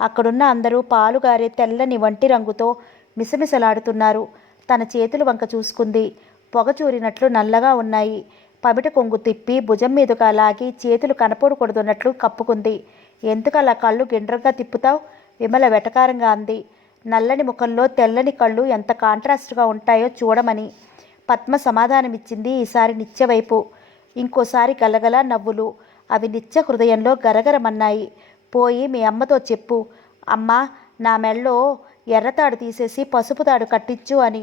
అక్కడున్న అందరూ పాలుగారే తెల్లని వంటి రంగుతో మిసమిసలాడుతున్నారు. తన చేతులు వంక చూసుకుంది. పొగచూరినట్లు నల్లగా ఉన్నాయి. పమిట కొంగు తిప్పి భుజం మీదుగా లాగి చేతులు కనపడకూడదున్నట్లు కప్పుకుంది. ఎందుకలా కళ్ళు గిండ్రంగా తిప్పుతావు? విమల వెటకారంగా అంది. నల్లని ముఖంలో తెల్లని కళ్ళు ఎంత కాంట్రాస్ట్గా ఉంటాయో చూడమని. పద్మ సమాధానమిచ్చింది ఈసారి నిత్య వైపు. ఇంకోసారి గలగల నవ్వులు. అవి నిత్య హృదయంలో గరగరమన్నాయి. పోయి మీ అమ్మతో చెప్పు, అమ్మా నా మెళ్ళో ఎర్రతాడు తీసేసి పసుపు తాడు కట్టించు అని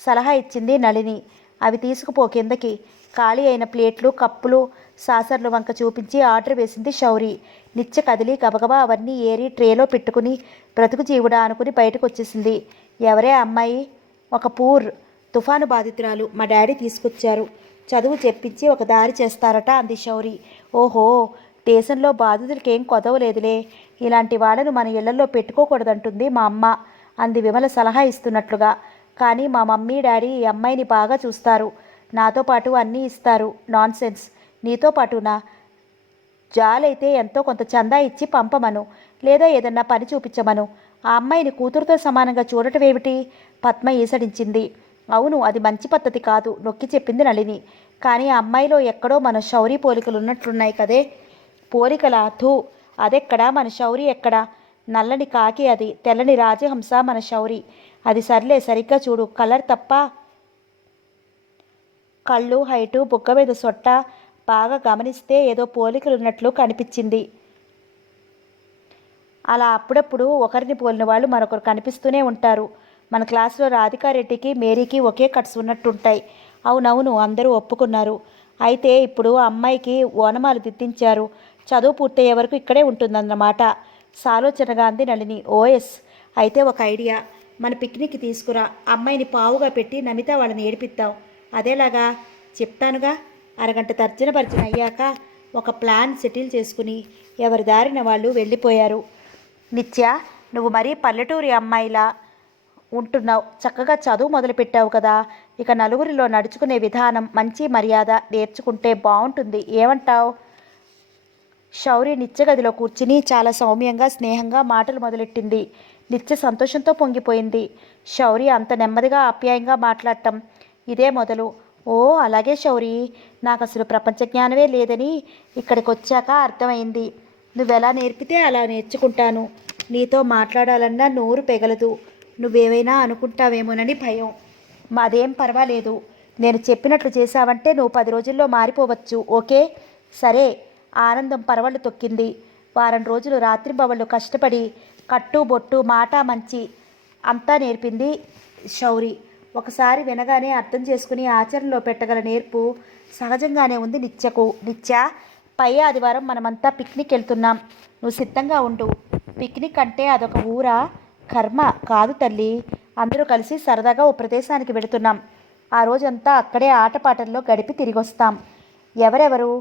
సలహా ఇచ్చింది నళిని. అవి తీసుకుపో కిందకి. ఖాళీ అయిన ప్లేట్లు, కప్పులు, సాసర్లు వంక చూపించి ఆర్డర్ వేసింది శౌరి. నిత్య కదిలి గబగబా అవన్నీ ఏరి ట్రేలో పెట్టుకుని బ్రతుకు జీవుడా అనుకుని బయటకు వచ్చేసింది. ఎవరే అమ్మాయి? ఒక తుఫాను బాధితురాలు. మా డాడీ తీసుకొచ్చారు. చదువు చెప్పించి ఒక దారి చేస్తారట అంది శౌరి. ఓహో, దేశంలో బాధితులకేం కొదవలేదులే. ఇలాంటి వాళ్ళను మన ఇళ్లలో పెట్టుకోకూడదంటుంది మా అమ్మ అంది విమల సలహా ఇస్తున్నట్లుగా. కానీ మా మమ్మీ డాడీ ఈ అమ్మాయిని బాగా చూస్తారు. నాతో పాటు అన్నీ ఇస్తారు. నాన్సెన్స్. నీతో పాటునా? జాలైతే ఎంతో కొంత చందా ఇచ్చి పంపమను, లేదా ఏదన్నా పని చూపించమను. ఆ అమ్మాయిని కూతురుతో సమానంగా చూడటమేమిటి? పద్మ ఈసడించింది. అవును, అది మంచి పద్ధతి కాదు నొక్కి చెప్పింది నళిని. కానీ ఆ అమ్మాయిలో ఎక్కడో మన శౌరి పోలికలు ఉన్నట్లున్నాయి కదే. పోలికలా? ధూ, అదెక్కడా? మన శౌరి ఎక్కడా? నల్లని కాకి అది, తెల్లని రాజహంస మన శౌరి. అది సర్లే, సరిగ్గా చూడు. కలర్ తప్ప కళ్ళు, హైటు, బుగ్గ మీద సొట్ట బాగా గమనిస్తే ఏదో పోలికలున్నట్లు కనిపించింది. అలా అప్పుడప్పుడు ఒకరిని పోలిన వాళ్ళు మరొకరు కనిపిస్తూనే ఉంటారు. మన క్లాసులో రాధికారెడ్డికి, మేరీకి ఒకే కట్స్ ఉన్నట్టుంటాయి. అవునవును, అందరూ ఒప్పుకున్నారు. అయితే ఇప్పుడు అమ్మాయికి ఓనమాలు దిద్దించారు. చదువు పూర్తయ్యే వరకు ఇక్కడే ఉంటుందన్నమాట. సాలోచనగా అంది నళిని. ఓఎస్, అయితే ఒక ఐడియా. మన పిక్నిక్కి తీసుకురా. అమ్మాయిని పావుగా పెట్టి నమిత వాళ్ళని ఏడిపిద్దాం. అదేలాగా? చెప్తానుగా. అరగంట తర్జన భర్జన అయ్యాక ఒక ప్లాన్ సెటిల్ చేసుకుని ఎవరి దారిన వాళ్ళు వెళ్ళిపోయారు. నిత్య, నువ్వు మరీ పల్లెటూరి అమ్మాయిలా ఉంటున్నావు. చక్కగా చదువు మొదలుపెట్టావు కదా. ఇక నలుగురిలో నడుచుకునే విధానం, మంచి మర్యాద నేర్చుకుంటే బాగుంటుంది. ఏమంటావు? శౌరి నిత్య గదిలో కూర్చుని చాలా సౌమ్యంగా, స్నేహంగా మాటలు మొదలెట్టింది. నిత్య సంతోషంతో పొంగిపోయింది. శౌరి అంత నెమ్మదిగా, ఆప్యాయంగా మాట్లాడటం ఇదే మొదలు. ఓ అలాగే శౌరి, నాకు అసలు ప్రపంచ జ్ఞానమే లేదని ఇక్కడికి వచ్చాక అర్థమైంది. నువ్వెలా నేర్పితే అలా నేర్చుకుంటాను. నీతో మాట్లాడాలన్నా నోరు పెగలదు. నువ్వేమైనా అనుకుంటావేమోనని భయం. మాదేం పర్వాలేదు. నేను చెప్పినట్లు చేశావంటే నువ్వు 10 రోజుల్లో మారిపోవచ్చు. ఓకే? సరే. ఆనందం పరవళ్ళు తొక్కింది. వారం రోజులు రాత్రింబవళ్ళు కష్టపడి కట్టు బొట్టు మాట మంచి అంతా నేర్పింది శౌరి. ఒకసారి వినగానే అర్థం చేసుకుని ఆచరణలో పెట్టగల నేర్పు సహజంగానే ఉంది నిత్యకు. నిత్య, పై ఆదివారం మనమంతా పిక్నిక్ వెళ్తున్నాం, నువ్వు సిద్ధంగా ఉండు. పిక్నిక్ అంటే అదొక ఊరా? కర్మ కాదు తల్లి, అందరూ కలిసి సరదాగా ఓ ప్రదేశానికి వెళుతున్నాం. ఆ రోజంతా అక్కడే ఆటపాటల్లో గడిపి తిరిగి వస్తాం. ఎవరెవరు?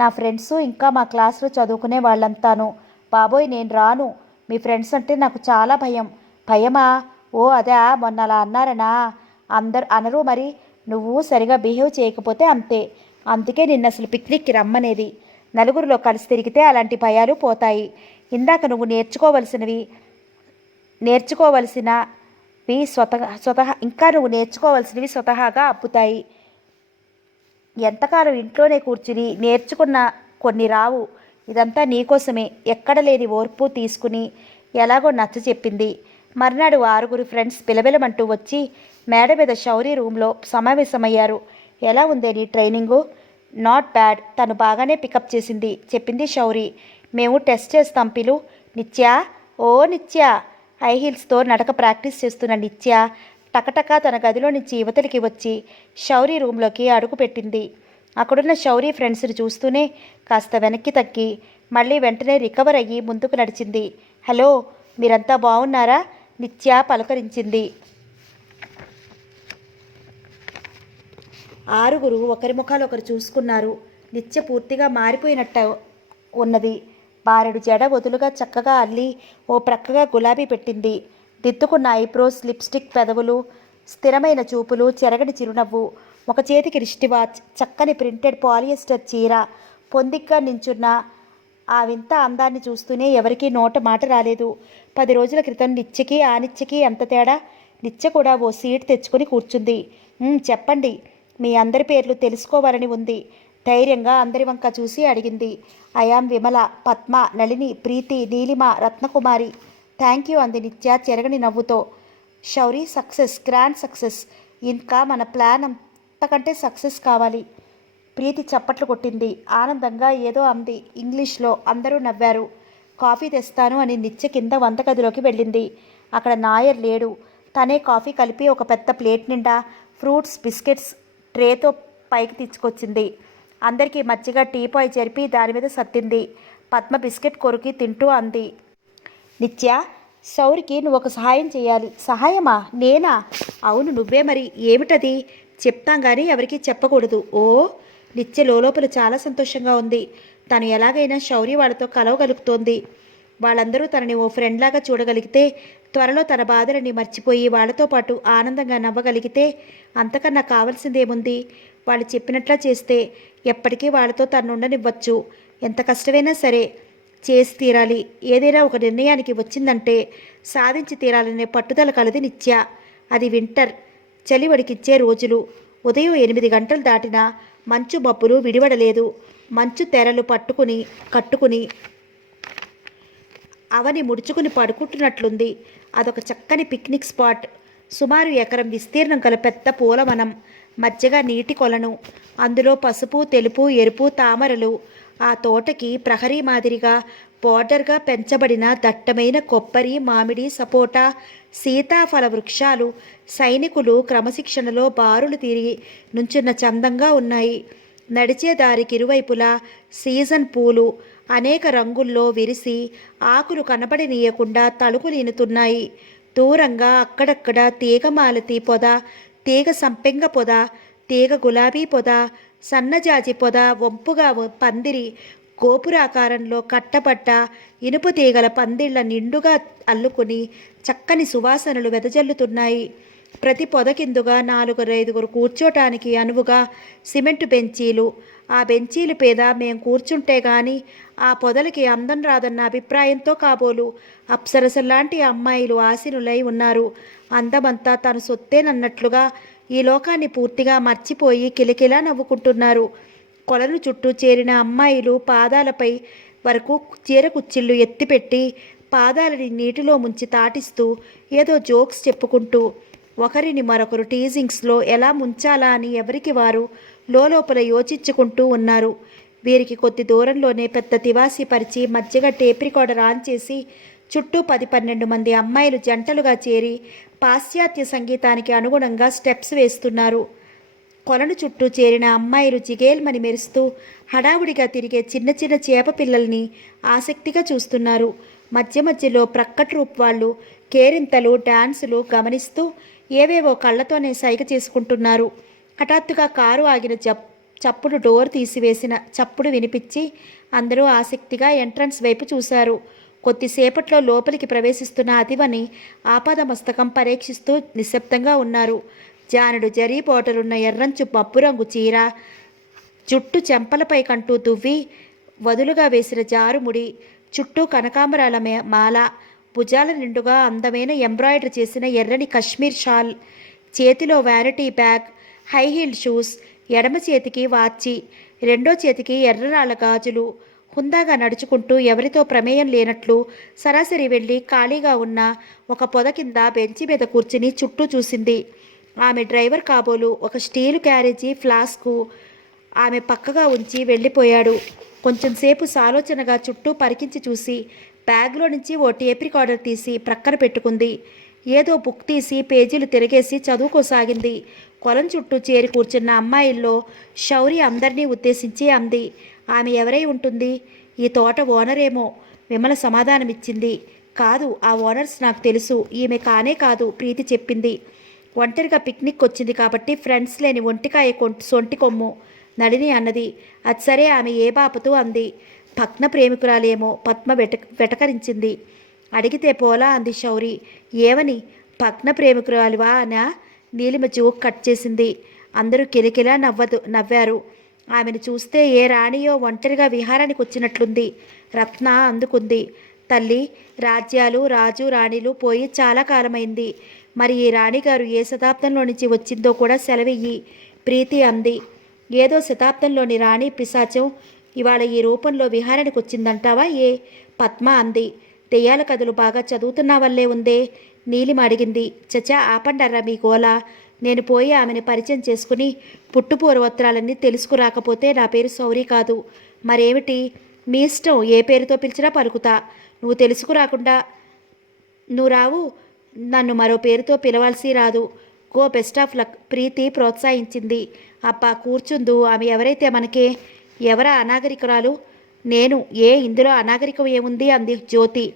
నా ఫ్రెండ్స్, ఇంకా మా క్లాసులో చదువుకునే వాళ్ళంతాను. బాబోయ్, నేను రాను. మీ ఫ్రెండ్స్ అంటే నాకు చాలా భయం. భయమా? ఓ అదా, మొన్న అలా అన్నారనా? అందరు అనరు మరి. నువ్వు సరిగా బిహేవ్ చేయకపోతే అంతే. అందుకే నిన్న అసలు పిక్నిక్కి రమ్మనేది. నలుగురిలో కలిసి తిరిగితే అలాంటి భయాలు పోతాయి. ఇందాక నువ్వు నేర్చుకోవలసినవి స్వతహాగా అబ్బుతాయి. ఎంతకాలం ఇంట్లోనే కూర్చుని నేర్చుకున్న కొన్ని రావు. ఇదంతా నీకోసమే. ఎక్కడ లేని ఓర్పు తీసుకుని ఎలాగో నచ్చ చెప్పింది. మర్నాడు 6 ఫ్రెండ్స్ బిలబిలమంటూ వచ్చి మేడ మీద శౌరి రూమ్లో సమావేశమయ్యారు. ఎలా ఉందే నీ ట్రైనింగు? నాట్ బ్యాడ్, తను బాగానే పికప్ చేసింది, చెప్పింది శౌరి. మేము టెస్ట్ చేస్తాం పిలు. నిత్య, ఓ నిత్య. హై హీల్స్తో నడక ప్రాక్టీస్ చేస్తున్న నిత్య టకటక తన గదిలో నుంచి యువతలికి వచ్చి శౌరి రూమ్లోకి అడుగుపెట్టింది. అక్కడున్న శౌరి ఫ్రెండ్స్ని చూస్తూనే కాస్త వెనక్కి తగ్గి మళ్ళీ వెంటనే రికవర్ అయ్యి ముందుకు నడిచింది. హలో, మీరంతా బాగున్నారా? నిత్య పలకరించింది. 6 ఒకరి ముఖాలు ఒకరు చూసుకున్నారు. నిత్య పూర్తిగా మారిపోయినట్టు ఉన్నది. బారెడు జడ వదులుగా చక్కగా అల్లి ఓ ప్రక్కగా గులాబీ పెట్టింది. దిద్దుకున్న ఐబ్రోస్, లిప్స్టిక్, పెదవులు, స్థిరమైన చూపులు, చెరగని చిరునవ్వు. ఒక చేతికి రిస్ట్ వాచ్, చక్కని ప్రింటెడ్ పాలియస్టర్ చీర. పొందిగ్గా నించున్న ఆ వింత అందాన్ని చూస్తూనే ఎవరికీ నోట మాట రాలేదు. 10 రోజుల క్రితం నిత్యకి ఆ నిత్యకి ఎంత తేడా! నిత్య కూడా ఓ సీట్ తెచ్చుకొని కూర్చుంది. చెప్పండి, మీ అందరి పేర్లు తెలుసుకోవాలని ఉంది. ధైర్యంగా అందరి వంక చూసి అడిగింది. I'm Vimala, Padma, Nalini, Preethi, Neelima, Ratnakumari. Thank you అంది నిత్య చెరగని నవ్వుతో. Shauri, success, grand success. ఇంకా మన ప్లాన్ అంతకంటే సక్సెస్ కావాలి. ప్రీతి చప్పట్లు కొట్టింది. ఆనందంగా ఏదో అంది ఇంగ్లీష్లో. అందరూ నవ్వారు. కాఫీ తెస్తాను అని నిత్య కింద వంటగదిలోకి వెళ్ళింది. అక్కడ నాయర్ లేడు. తనే కాఫీ కలిపి ఒక పెద్ద ప్లేట్ నిండా ఫ్రూట్స్, బిస్కెట్స్ ట్రేతో పైకి తీసుకొచ్చింది. అందరికీ మజ్జిగ, టీపాయ్ జరిపి దాని మీద సత్తింది. పద్మ బిస్కెట్ కొరికి తింటూ అంది. నిత్య, శౌరికి నువ్వు ఒక సహాయం చేయాలి. సహాయమా? నేనా? అవును, నువ్వే. మరి ఏమిటది? చెప్తాం కానీ ఎవరికీ చెప్పకూడదు. ఓ, నిత్య లోపల చాలా సంతోషంగా ఉంది. తను ఎలాగైనా శౌరి వాళ్ళతో కలవగలుగుతోంది. వాళ్ళందరూ తనని ఓ ఫ్రెండ్లాగా చూడగలిగితే, త్వరలో తన బాధలని మర్చిపోయి వాళ్ళతో పాటు ఆనందంగా నవ్వగలిగితే అంతకన్నా కావాల్సిందేముంది? వాళ్ళు చెప్పినట్లా చేస్తే ఎప్పటికీ వాళ్ళతో తను ఉండనివ్వచ్చు. ఎంత కష్టమైనా సరే చేసి తీరాలి. ఏదైనా ఒక నిర్ణయానికి వచ్చిందంటే సాధించి తీరాలనే పట్టుదల కలది నిత్య. అది వింటర్, చలి వడికిచ్చే రోజులు. ఉదయం 8 గంటలు దాటినా మంచు మబ్బులు విడివడలేదు. మంచు తెరలు కట్టుకుని అవని ముడుచుకుని పడుకుంటున్నట్లుంది. అదొక చక్కని పిక్నిక్ స్పాట్. సుమారు ఎకరం విస్తీర్ణం గల పెద్ద పూలవనం, మధ్యగా నీటి కొలను, అందులో పసుపు, తెలుపు, ఎరుపు తామరలు. ఆ తోటకి ప్రహరీ మాదిరిగా బోర్డర్గా పెంచబడిన దట్టమైన కొబ్బరి, మామిడి, సపోటా, సీతాఫల వృక్షాలు సైనికులు క్రమశిక్షణలో బారులు తీరి నుంచున్న చందంగా ఉన్నాయి. నడిచే దారికి ఇరువైపులా సీజన్ పూలు అనేక రంగుల్లో విరిసి ఆకులు కనబడనీయకుండా తలుకులీనుతున్నాయి. దూరంగా అక్కడక్కడ తీగ మాలతి పొద, తీగ సంపెంగ పొద, తీగ గులాబీ పొద, సన్నజాజి పొద, వంపుగా పందిరి, గోపురాకారంలో కట్టబడ్డ ఇనుపు తీగల పందిళ్ల నిండుగా అల్లుకుని చక్కని సువాసనలు వెదజల్లుతున్నాయి. ప్రతి పొద కిందుగా 4-5 కూర్చోటానికి అనువుగా సిమెంటు బెంచీలు. ఆ బెంచీల మీద మేం కూర్చుంటే గాని ఆ పొదలకి అందం రాదన్న అభిప్రాయంతో కాబోలు అప్సరసలాంటి అమ్మాయిలు ఆసీనులై ఉన్నారు. అందమంతా తను సొత్తేనన్నట్లుగా ఈ లోకాన్ని పూర్తిగా మర్చిపోయి కిలకిలా నవ్వుకుంటున్నారు. కొలను చుట్టూ చేరిన అమ్మాయిలు పాదాలపై వరకు చీర కుచ్చిళ్ళు ఎత్తిపెట్టి పాదాలని నీటిలో ముంచి తాటిస్తూ ఏదో జోక్స్ చెప్పుకుంటూ ఒకరిని మరొకరు టీజింగ్స్లో ఎలా ముంచాలా అని ఎవరికి వారు లోపల యోచించుకుంటూ ఉన్నారు. వీరికి కొద్ది దూరంలోనే పెద్ద తివాసి పరిచి మధ్యగా టేప్ రికార్డర్ ఆన్ చేసి చుట్టూ 10-12 మంది అమ్మాయిలు జంటలుగా చేరి పాశ్చాత్య సంగీతానికి అనుగుణంగా స్టెప్స్ వేస్తున్నారు. కొలను చుట్టూ చేరిన అమ్మాయిలు జిగేల్మని మెరుస్తూ హడావుడిగా తిరిగే చిన్న చిన్న చేప పిల్లల్ని ఆసక్తిగా చూస్తున్నారు. మధ్య మధ్యలో ప్రక్కట్ రూప్ వాళ్ళు కేరింతలు డాన్సులు గమనిస్తూ ఏవేవో కళ్ళతోనే సైగ చేసుకుంటున్నారు. హఠాత్తుగా కారు ఆగిన చప్పుడు డోర్ తీసివేసిన చప్పుడు వినిపించి అందరూ ఆసక్తిగా ఎంట్రన్స్ వైపు చూశారు. కొద్దిసేపట్లో లోపలికి ప్రవేశిస్తున్న అతివని ఆపాదమస్తకం పరీక్షిస్తూ నిశ్శబ్దంగా ఉన్నారు. జానుడు జరీ బోటరున్న ఎర్రంచు పప్పు రంగు చీర, జుట్టు చెంపలపై కంటూ దువ్వి వదులుగా వేసిన జారుముడి, చుట్టూ కనకాంబరాల మాల, భుజాల నిండుగా అందమైన ఎంబ్రాయిడరీ చేసిన ఎర్రని కశ్మీర్ షాల్, చేతిలో vanity bag, high healed shoes, ఎడమ చేతికి వాచి, రెండో చేతికి ఎర్రరాళ్ళ గాజులు, హుందాగా నడుచుకుంటూ ఎవరితో ప్రమేయం లేనట్లు సరాసరి వెళ్ళి ఖాళీగా ఉన్న ఒక పొద కింద బెంచి మీద కూర్చుని చుట్టూ చూసింది. ఆమె డ్రైవర్ కాబోలు ఒక స్టీలు క్యారేజీ ఫ్లాస్కు ఆమె పక్కగా ఉంచి వెళ్ళిపోయాడు. కొంచెంసేపు సాలోచనగా చుట్టూ పరికించి చూసి బ్యాగ్లో నుంచి ఓ టేప్ రికార్డర్ తీసి ప్రక్కన పెట్టుకుంది. ఏదో బుక్ తీసి పేజీలు తిరగేసి చదువుకోసాగింది. కొలం చుట్టూ చేరి కూర్చున్న అమ్మాయిల్లో శౌరి అందరినీ ఉద్దేశించి అంది, ఆమె ఎవరై ఉంటుంది? ఈ తోట ఓనరేమో. విమల సమాధానమిచ్చింది, కాదు, ఆ ఓనర్స్ నాకు తెలుసు. ఈమె కానే కాదు, ప్రీతి చెప్పింది. ఒంటరిగా పిక్నిక్ వచ్చింది కాబట్టి ఫ్రెండ్స్ లేని ఒంటికాయ సొంటి కొమ్ము, నళిని అన్నది. అది సరే, ఆమె ఏ బాపతూ అంది. భగ్న ప్రేమికురాలేమో, పద్మ వెటకరించింది. అడిగితే పోలా అంది శౌరి. ఏమని? భగ్న ప్రేమికురాలివా అనా? నీలిమ జోక్ కట్ చేసింది. అందరూ కిలకిలా నవ్వారు. ఆమెను చూస్తే ఏ రాణియో ఒంటరిగా విహారానికి వచ్చినట్లుంది. రత్న అందుకుంది. తల్లి, రాజ్యాలు రాజు రాణిలు పోయి చాలా కాలమైంది. మరి ఈ రాణిగారు ఏ శతాబ్దంలో నుంచి వచ్చిందో కూడా సెలవియ్యి, ప్రీతి అంది. ఏదో శతాబ్దంలోని రాణి పిశాచం ఇవాళ ఈ రూపంలో విహారానికి వచ్చిందంటావా? ఏ? పద్మ అంది. దెయ్యాల కథలు బాగా చదువుతున్నా ఉందే, నీలిమ అడిగింది. చచా, ఆపండర్రా మీ గోల. నేను పోయి ఆమెను పరిచయం చేసుకుని పుట్టుపూర్వోత్తరాలన్నీ తెలుసుకురాకపోతే నా పేరు శౌరి కాదు. మరేమిటి? మీ ఇష్టం, ఏ పేరుతో పిలిచినా పలుకుతా. నువ్వు తెలుసుకురాకుండా నువ్వు రావు, నన్ను మరో పేరుతో పిలవాల్సి రాదు. గో, బెస్ట్ ఆఫ్ లక్, ప్రీతి ప్రోత్సహించింది. అబ్బా కూర్చుందు, ఆమె ఎవరైతే మనకే. ఎవరా అనాగరికురాలు? నేను. ఏ, ఇందులో అనాగరికం ఏముంది అంది జ్యోతి.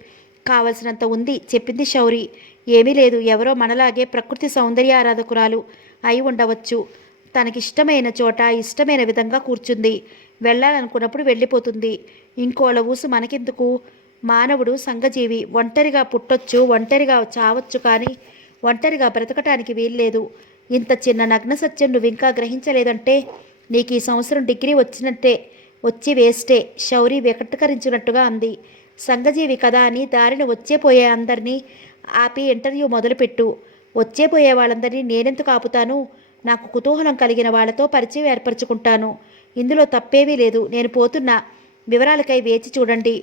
కావలసినంత ఉంది చెప్పింది శౌరి. ఏమీ లేదు, ఎవరో మనలాగే ప్రకృతి సౌందర్యారాధకురాలు అయి ఉండవచ్చు. తనకిష్టమైన చోట ఇష్టమైన విధంగా కూర్చుంది. వెళ్ళాలనుకున్నప్పుడు వెళ్ళిపోతుంది. ఇంకోళ్ళ ఊసు మనకెందుకు? మానవుడు సంఘజీవి. ఒంటరిగా పుట్టొచ్చు, ఒంటరిగా చావచ్చు, కానీ ఒంటరిగా బ్రతకటానికి వీల్లేదు. ఇంత చిన్న నగ్న సత్యం నువ్వు ఇంకా గ్రహించలేదంటే నీకు ఈ సంవత్సరం డిగ్రీ వచ్చి వేస్టే, శౌరి వెకటకరించినట్టుగా అంది. సంఘజీవి కదా అని దారిన వచ్చేపోయే అందరినీ ఆపి ఇంటర్వ్యూ మొదలుపెట్టు. వచ్చేపోయే వాళ్ళందరినీ నేనెందుకు ఆపుతాను? నాకు కుతూహలం కలిగిన వాళ్లతో పరిచయం ఏర్పరచుకుంటాను. ఇందులో తప్పేమీ లేదు. నేను పోతున్నా, వివరాలకై వేచి చూడండి.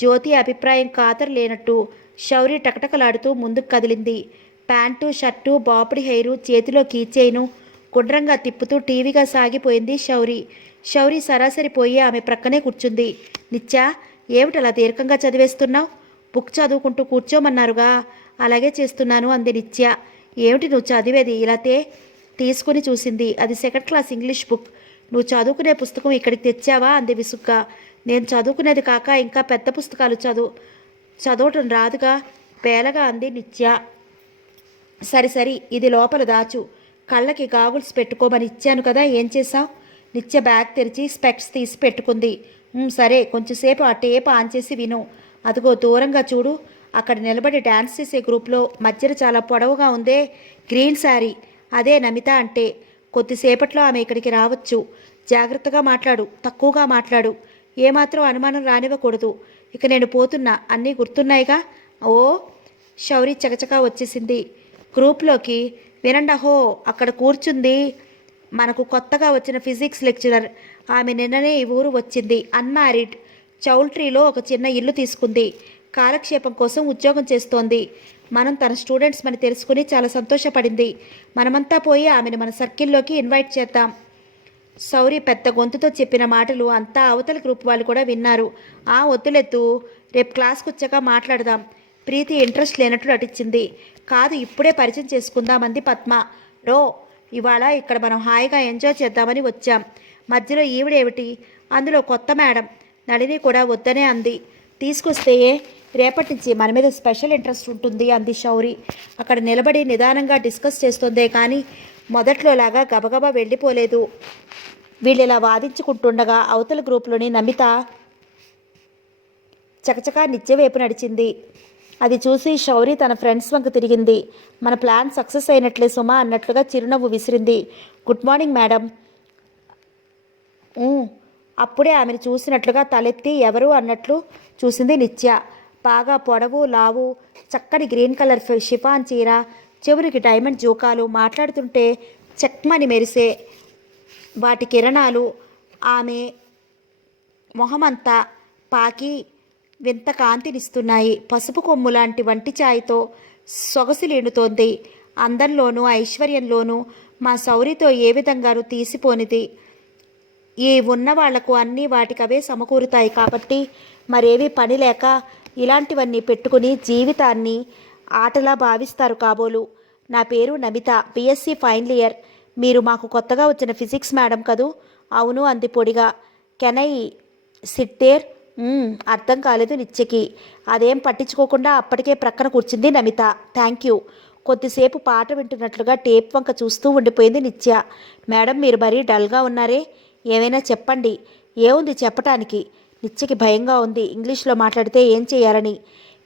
జ్యోతి అభిప్రాయం ఖాతరు లేనట్టు శౌరి టకటకలాడుతూ ముందుకు కదిలింది. ప్యాంటు, షర్టు, బాపుడి హెయిరు, చేతిలో కీచైను గుండ్రంగా తిప్పుతూ టీవీగా సాగిపోయింది శౌరి సరాసరి పోయి ఆమె ప్రక్కనే కూర్చుంది. నిత్యా, ఏమిటలా దీర్ఘంగా చదివేస్తున్నావు? బుక్ చదువుకుంటూ కూర్చోమన్నారుగా, అలాగే చేస్తున్నాను అంది నిత్య. ఏమిటి నువ్వు చదివేది? ఇలా తీసుకుని చూసింది. అది సెకండ్ క్లాస్ ఇంగ్లీష్ బుక్. నువ్వు చదువుకునే పుస్తకం ఇక్కడికి తెచ్చావా అంది విసుగ్గా. నేను చదువుకునేది కాక ఇంకా పెద్ద పుస్తకాలు చదవటం రాదుగా, పేలగా అంది నిత్య. సరి, ఇది లోపల దాచు. కళ్ళకి గాగుల్స్ పెట్టుకోమని ఇచ్చాను కదా, ఏం చేశావు? నిత్య బ్యాగ్ తెరిచి స్పెక్స్ తీసి పెట్టుకుంది. సరే, కొంచెంసేపు ఆ టేప్ ఆన్ చేసి విను. అదిగో దూరంగా చూడు, అక్కడ నిలబడి డ్యాన్స్ చేసే గ్రూప్లో మధ్యన చాలా పొడవుగా ఉందే గ్రీన్ శారీ, అదే నమిత అంటే. కొద్దిసేపట్లో ఆమె ఇక్కడికి రావచ్చు. జాగ్రత్తగా మాట్లాడు, తక్కువగా మాట్లాడు. ఏమాత్రం అనుమానం రానివ్వకూడదు. ఇక నేను పోతున్నా, అన్నీ గుర్తున్నాయిగా? ఓ, శౌరి చకచకా వచ్చేసింది గ్రూప్లోకి. వినండహో, అక్కడ కూర్చుంది మనకు కొత్తగా వచ్చిన ఫిజిక్స్ లెక్చరర్. ఆమె నిన్ననే ఈ ఊరు వచ్చింది. అన్మ్యారీడ్, చౌల్ట్రీలో ఒక చిన్న ఇల్లు తీసుకుంది. కాలక్షేపం కోసం ఉద్యోగం చేస్తోంది. మనం తన స్టూడెంట్స్ అని తెలుసుకుని చాలా సంతోషపడింది. మనమంతా పోయి ఆమెను మన సర్కిల్లోకి ఇన్వైట్ చేద్దాం. శౌరి పెద్ద గొంతుతో చెప్పిన మాటలు అంతా అవతల గ్రూప్ వాళ్ళు కూడా విన్నారు. వద్దులెద్దు, రేపు క్లాస్కి వచ్చాక మాట్లాడదాం. ప్రీతి ఇంట్రెస్ట్ లేనట్టు నటించింది. కాదు, ఇప్పుడే పరిచయం చేసుకుందామంది పద్మ. రో, ఇవాళ ఇక్కడ మనం హాయిగా ఎంజాయ్ చేద్దామని వచ్చాం. మధ్యలో ఈవిడేమిటి? అందులో కొత్త మేడం నళిని కూడా వద్దనే అంది. తీసుకొస్తే రేపటి నుంచి మన మీద స్పెషల్ ఇంట్రెస్ట్ ఉంటుంది అంది శౌరి. అక్కడ నిలబడి నిదానంగా డిస్కస్ చేస్తుందే కానీ మొదట్లోలాగా గబగబా వెళ్ళిపోలేదు. వీళ్ళు ఇలా వాదించుకుంటుండగా అవతల గ్రూప్లోని నమిత చకచకా నిత్య వైపు నడిచింది. అది చూసి శౌరి తన ఫ్రెండ్స్ వంక తిరిగింది. మన ప్లాన్ సక్సెస్ అయినట్లే సుమా అన్నట్లుగా చిరునవ్వు విసిరింది. Good morning madam. అప్పుడే ఆమెను చూసినట్లుగా తలెత్తి ఎవరు అన్నట్లు చూసింది నిత్య. బాగా పొడవు లావు, చక్కని గ్రీన్ కలర్ షిఫాన్ చీర, చెవురికి డైమండ్ జూకాలు, మాట్లాడుతుంటే చెక్మని మెరిసే వాటి కిరణాలు ఆమె మొహమంతా పాకి వింత కాంతినిస్తున్నాయి. పసుపు కొమ్ము లాంటి వంటి ఛాయ్తో సొగసులీనుతోంది. అందంలోనూ ఐశ్వర్యంలోనూ మా శౌరితో ఏ విధంగానూ తీసిపోనిది. ఈ ఉన్న వాళ్లకు అన్నీ వాటికవే సమకూరుతాయి కాబట్టి మరేవి పని లేక ఇలాంటివన్నీ పెట్టుకుని జీవితాన్ని ఆటలా భావిస్తారు కాబోలు. నా పేరు నమిత, బిఎస్సి ఫైనల్ ఇయర్. మీరు మాకు కొత్తగా వచ్చిన ఫిజిక్స్ మేడం కదూ? అవును అంది పొడిగా. Can I sit there? అర్థం కాలేదు నిత్యకి. అదేం పట్టించుకోకుండా అప్పటికే ప్రక్కన కూర్చుంది నమిత. Thank you. కొద్దిసేపు పాట వింటున్నట్లుగా టేప్ వంక చూస్తూ ఉండిపోయింది నిత్య. మేడం, మీరు మరీ డల్గా ఉన్నారే, ఏమైనా చెప్పండి. ఏముంది చెప్పటానికి? నిత్యకి భయంగా ఉంది ఇంగ్లీష్లో మాట్లాడితే ఏం చేయాలని.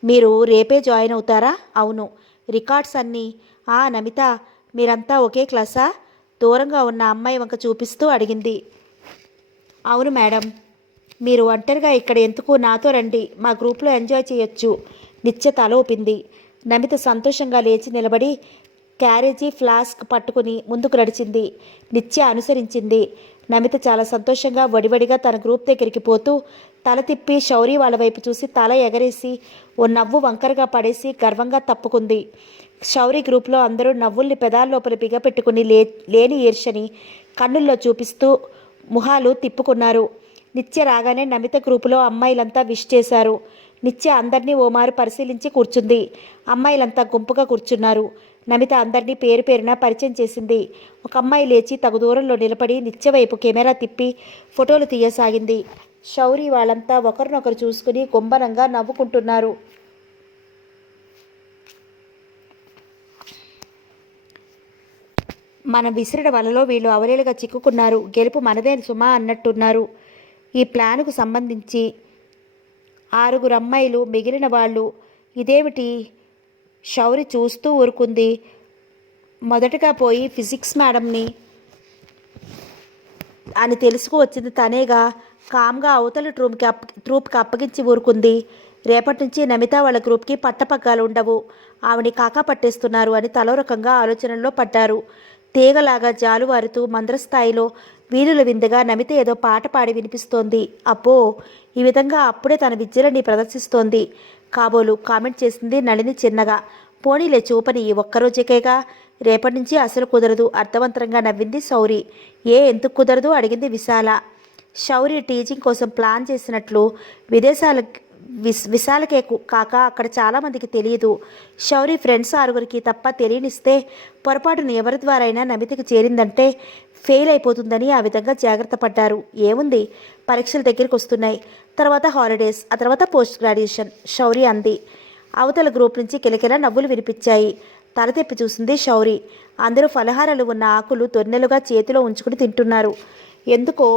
మీరు రేపే జాయిన్ అవుతారా? అవును. రికార్డ్స్ అన్నీ? నమిత, మీరంతా ఒకే క్లాసా? దూరంగా ఉన్న అమ్మాయి వంక చూపిస్తూ అడిగింది. అవును మేడం. మీరు ఒంటరిగా ఇక్కడ ఎందుకు? నాతో రండి, మా గ్రూప్లో ఎంజాయ్ చేయొచ్చు. నిత్య తల ఊపింది. నమిత సంతోషంగా లేచి నిలబడి క్యారేజీ ఫ్లాస్క్ పట్టుకుని ముందుకు నడిచింది. నిత్య అనుసరించింది. నమిత చాలా సంతోషంగా వడివడిగా తన గ్రూప్ దగ్గరికి పోతూ తల తిప్పి శౌరి వాళ్ళ వైపు చూసి తల ఎగరేసి ఓ నవ్వు వంకరగా పడేసి గర్వంగా తప్పుకుంది. శౌరి గ్రూప్లో అందరూ నవ్వుల్ని పెదాల్లోపల బిగపెట్టుకుని లేని ఈర్షని కన్నుల్లో చూపిస్తూ ముఖాలు తిప్పుకున్నారు. నిత్య రాగానే నమిత గ్రూపులో అమ్మాయిలంతా విష్ చేశారు. నిత్య అందరినీ ఓమారు పరిశీలించి కూర్చుంది. అమ్మాయిలంతా గుంపుగా కూర్చున్నారు. నమిత అందరినీ పేరు పేరున పరిచయం చేసింది. ఒక అమ్మాయి లేచి తగు దూరంలో నిలబడి నిత్య వైపు కెమెరా తిప్పి ఫోటోలు తీయసాగింది. శౌరి వాళ్ళంతా ఒకరినొకరు చూసుకుని గుంబనంగా నవ్వుకుంటున్నారు. మన విసిరిన వలలో వీళ్ళు అవలేలుగా చిక్కుకున్నారు. గెలుపు మనదే సుమా అన్నట్టున్నారు. ఈ ప్లాన్కు సంబంధించి 6 అమ్మాయిలు, మిగిలిన వాళ్ళు ఇదేమిటి? శౌరి చూస్తూ ఊరుకుంది. మొదటగా పోయి ఫిజిక్స్ మేడంని అని తెలుసుకు వచ్చింది తనేగా. కామ్గా అవతల ట్రూప్కి అప్పగించి ఊరుకుంది. రేపటి నుంచి నమిత వాళ్ళ గ్రూప్కి పట్టపగ్గాలు ఉండవు, ఆవిని కాకా పట్టేస్తున్నారు అని తలోరకంగా ఆలోచనల్లో పడ్డారు. తీగలాగా జాలువారుతూ మంద్రస్థాయిలో వీరుల విందుగా నమిత ఏదో పాట పాడి వినిపిస్తోంది. అబ్బో, ఈ విధంగా అప్పుడే తన విద్యలని ప్రదర్శిస్తోంది కాబోలు కామెంట్ చేసింది నళిని చిన్నగా. పోనీలే చూపని, ఈ ఒక్కరోజుకేగా, రేపటి నుంచి అసలు కుదరదు అర్థవంతంగా నవ్వింది శౌరి. ఎందుకు కుదరదు అడిగింది విశాల. శౌరి టీచింగ్ కోసం ప్లాన్ చేసినట్లు విశాలకే కాక అక్కడ చాలామందికి తెలియదు. శౌరి ఫ్రెండ్స్ 6 తప్ప తెలియనిస్తే పొరపాటును ఎవరి ద్వారా అయినా నమితకి చేరిందంటే ఫెయిల్ అయిపోతుందని ఆ విధంగా జాగ్రత్త పడ్డారు. ఏముంది, పరీక్షల దగ్గరికి వస్తున్నాయి, తర్వాత హాలిడేస్, ఆ తర్వాత పోస్ట్ గ్రాడ్యుయేషన్, శౌరి అంది. అవతల గ్రూప్ నుంచి కిలకిల నవ్వులు వినిపించాయి. తల తెప్పి చూసింది శౌరి. అందరూ ఫలహారాలు ఉన్న ఆకులు తొన్నెలుగా చేతిలో ఉంచుకుని తింటున్నారు. ఎందుకో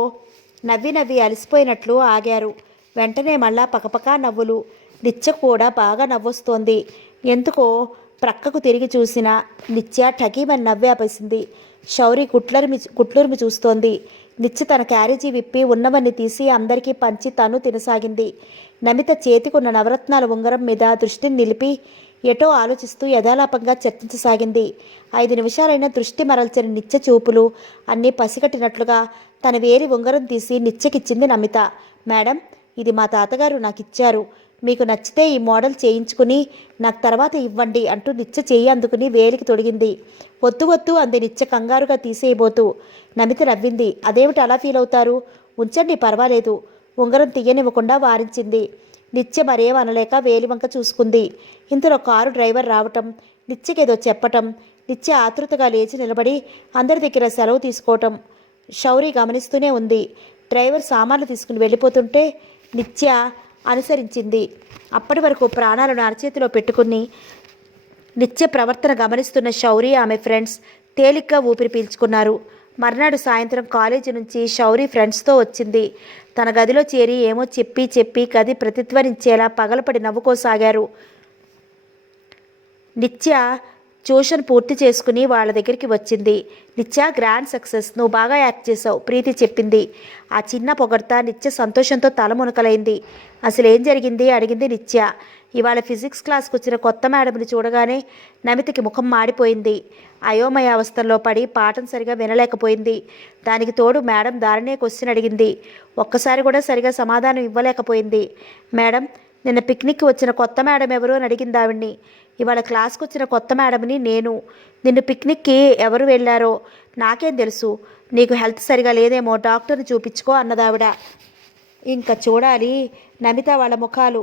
నవ్వి నవ్వి అలసిపోయినట్లు ఆగారు. వెంటనే మళ్ళా పకపకా నవ్వులు. నిత్య కూడా బాగా నవ్వొస్తోంది. ఎందుకో ప్రక్కకు తిరిగి చూసిన నిత్య ఠకీమని నవ్వేపేసింది. శౌరి గుట్లూరిమి చూస్తోంది. నిత్య తన క్యారేజీ విప్పి ఉన్నవన్నీ తీసి అందరికీ పంచి తను తినసాగింది. నమిత చేతికున్న నవరత్నాల ఉంగరం మీద దృష్టిని నిలిపి ఎటో ఆలోచిస్తూ యథాలాపంగా చర్చించసాగింది. 5 నిమిషాలైనా దృష్టి మరల్చని నిత్య చూపులు అన్నీ పసిగట్టినట్లుగా తన వేరి ఉంగరం తీసి నిత్యకిచ్చింది నమిత. మేడం, ఇది మా తాతగారు నాకు ఇచ్చారు. మీకు నచ్చితే ఈ మోడల్ చేయించుకుని నాకు తర్వాత ఇవ్వండి అంటూ నిత్య చేయి అందుకుని వేలికి తొడిగింది. వద్దు వద్దు అంది నిత్య కంగారుగా తీసేయబోతూ. నమిత నవ్వింది. అదేమిటి అలా ఫీల్ అవుతారు? ఉంచండి, పర్వాలేదు. ఉంగరం తీయనివ్వకుండా వారించింది. నిత్య మరేం అనలేక వేలివంక చూసుకుంది. ఇంతలో కారు డ్రైవర్ రావటం, నిత్యకేదో చెప్పటం, నిత్య ఆతృతగా లేచి నిలబడి అందరి దగ్గర సెలవు తీసుకోవటం శౌరి గమనిస్తూనే ఉంది. డ్రైవర్ సామాన్లు తీసుకుని వెళ్ళిపోతుంటే నిత్య అనుసరించింది. అప్పటి వరకు ప్రాణాలను అరచేతిలో పెట్టుకుని నిత్య ప్రవర్తన గమనిస్తున్న శౌరి ఆమె ఫ్రెండ్స్ తేలిగ్గా ఊపిరి పీల్చుకున్నారు. మర్నాడు సాయంత్రం కాలేజీ నుంచి శౌరి ఫ్రెండ్స్తో వచ్చింది. తన గదిలో చేరి ఏమో చెప్పి గది ప్రతిధ్వనించేలా పగలపడి నవ్వుకోసాగారు. నిత్య ట్యూషన్ పూర్తి చేసుకుని వాళ్ళ దగ్గరికి వచ్చింది. నిత్య, గ్రాండ్ సక్సెస్, నువ్వు బాగా యాక్ట్ చేసావు, ప్రీతి చెప్పింది. ఆ చిన్న పొగడ్త నిత్య సంతోషంతో తలమునకలైంది. అసలు ఏం జరిగింది అడిగింది నిత్య. ఇవాళ ఫిజిక్స్ క్లాస్కి వచ్చిన కొత్త మేడంని చూడగానే నమితకి ముఖం మాడిపోయింది. అయోమయావస్థల్లో పడి పాఠం సరిగా వినలేకపోయింది. దానికి తోడు మేడం దారినే క్వశ్చన్ అడిగింది. ఒక్కసారి కూడా సరిగా సమాధానం ఇవ్వలేకపోయింది. మేడం, నిన్న పిక్నిక్కి వచ్చిన కొత్త మేడం ఎవరు అని అడిగింది ఆవిడ్ని. ఇవాళ క్లాస్కి వచ్చిన కొత్త మేడంని నేను. నిన్ను పిక్నిక్కి ఎవరు వెళ్ళారో నాకేం తెలుసు, నీకు హెల్త్ సరిగా లేదేమో డాక్టర్ని చూపించుకో అన్నదావిడ. ఇంకా చూడాలి నమిత వాళ్ళ ముఖాలు,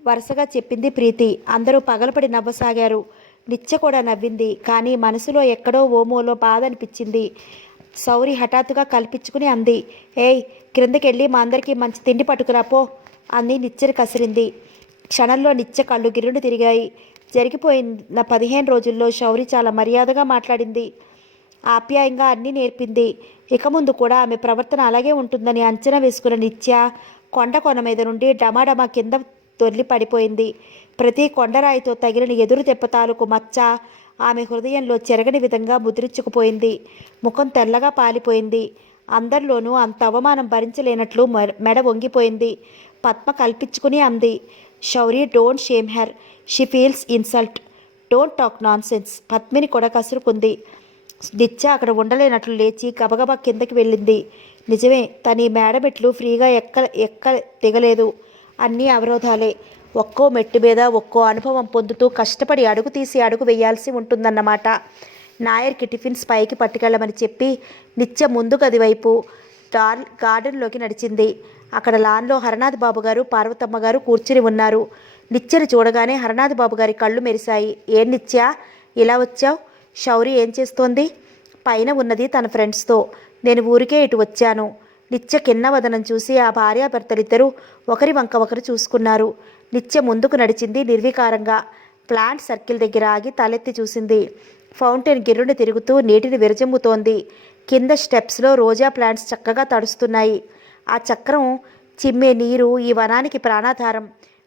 వరుసగా చెప్పింది ప్రీతి. అందరూ పగలపడి నవ్వసాగారు. నిత్య కూడా నవ్వింది. కానీ మనసులో ఎక్కడో ఓమోలో బాధ అనిపించింది. సౌరి హఠాత్తుగా కల్పించుకుని అంది, ఏయ్, క్రిందకెళ్ళి మా అందరికీ మంచి తిండి పట్టుకురాపో అంది. నిత్యని కసిరింది. క్షణంలో నిత్య కళ్ళు గిర్రును తిరిగాయి. జరిగిపోయిన 15 రోజుల్లో శౌరి చాలా మర్యాదగా మాట్లాడింది, ఆప్యాయంగా అన్నీ నేర్పింది. ఇక ముందు కూడా ఆమె ప్రవర్తన అలాగే ఉంటుందని అంచనా వేసుకున్న నిత్య కొండ మీద నుండి డమాడమా కింద దొర్లి పడిపోయింది. ప్రతి కొండరాయితో తగిలిన ఎదురు దెబ్బ తాలూకు మచ్చ ఆమె హృదయంలో చెరగని విధంగా ముద్రించుకుపోయింది. ముఖం తెల్లగా పాలిపోయింది. అందరిలోనూ అంత అవమానం భరించలేనట్లు మెడ వంగిపోయింది. పద్మ కల్పించుకుని అంది, Shauri, don't shame her, she feels insult, don't talk nonsense. Padmini కూడా కసురుకుంది. నిత్య అక్కడ ఉండలేనట్లు లేచి గబగబా కిందకి వెళ్ళింది. నిజమే, తను ఈ మేడమెట్లు ఫ్రీగా ఎక్క దిగలేదు. అన్నీ అవరోధాలే. ఒక్కో మెట్టు మీద ఒక్కో అనుభవం పొందుతూ కష్టపడి అడుగు తీసి అడుగు వేయాల్సి ఉంటుందన్నమాట. నాయర్కి టిఫిన్స్ పైకి పట్టుకెళ్ళమని చెప్పి నిత్య ముందు గది వైపు గార్డెన్లోకి నడిచింది. అక్కడ లాన్లో హరనాథ్ బాబు గారు, పార్వతమ్మ గారు కూర్చుని ఉన్నారు. నిత్యను చూడగానే హరనాథ్ బాబు గారి కళ్ళు మెరిశాయి. ఏం నిత్య, ఇలా వచ్చావు? శౌరి ఏం చేస్తోంది? పైన ఉన్నది తన ఫ్రెండ్స్తో. నేను ఊరికే ఇటు వచ్చాను. నిత్య కిన్న వదనం చూసి ఆ భార్యాభర్తలిద్దరూ ఒకరి వంక ఒకరు చూసుకున్నారు. నిత్య ముందుకు నడిచింది నిర్వికారంగా. ప్లాంట్ సర్కిల్ దగ్గర ఆగి తలెత్తి చూసింది. ఫౌంటైన్ గిర్రుని తిరుగుతూ నీటిని విరజమ్ముతోంది. కింద స్టెప్స్లో రోజా ప్లాంట్స్ చక్కగా తడుస్తున్నాయి. ఆ చక్రం చిమ్మే నీరు ఈ వనానికి ప్రాణాధారం.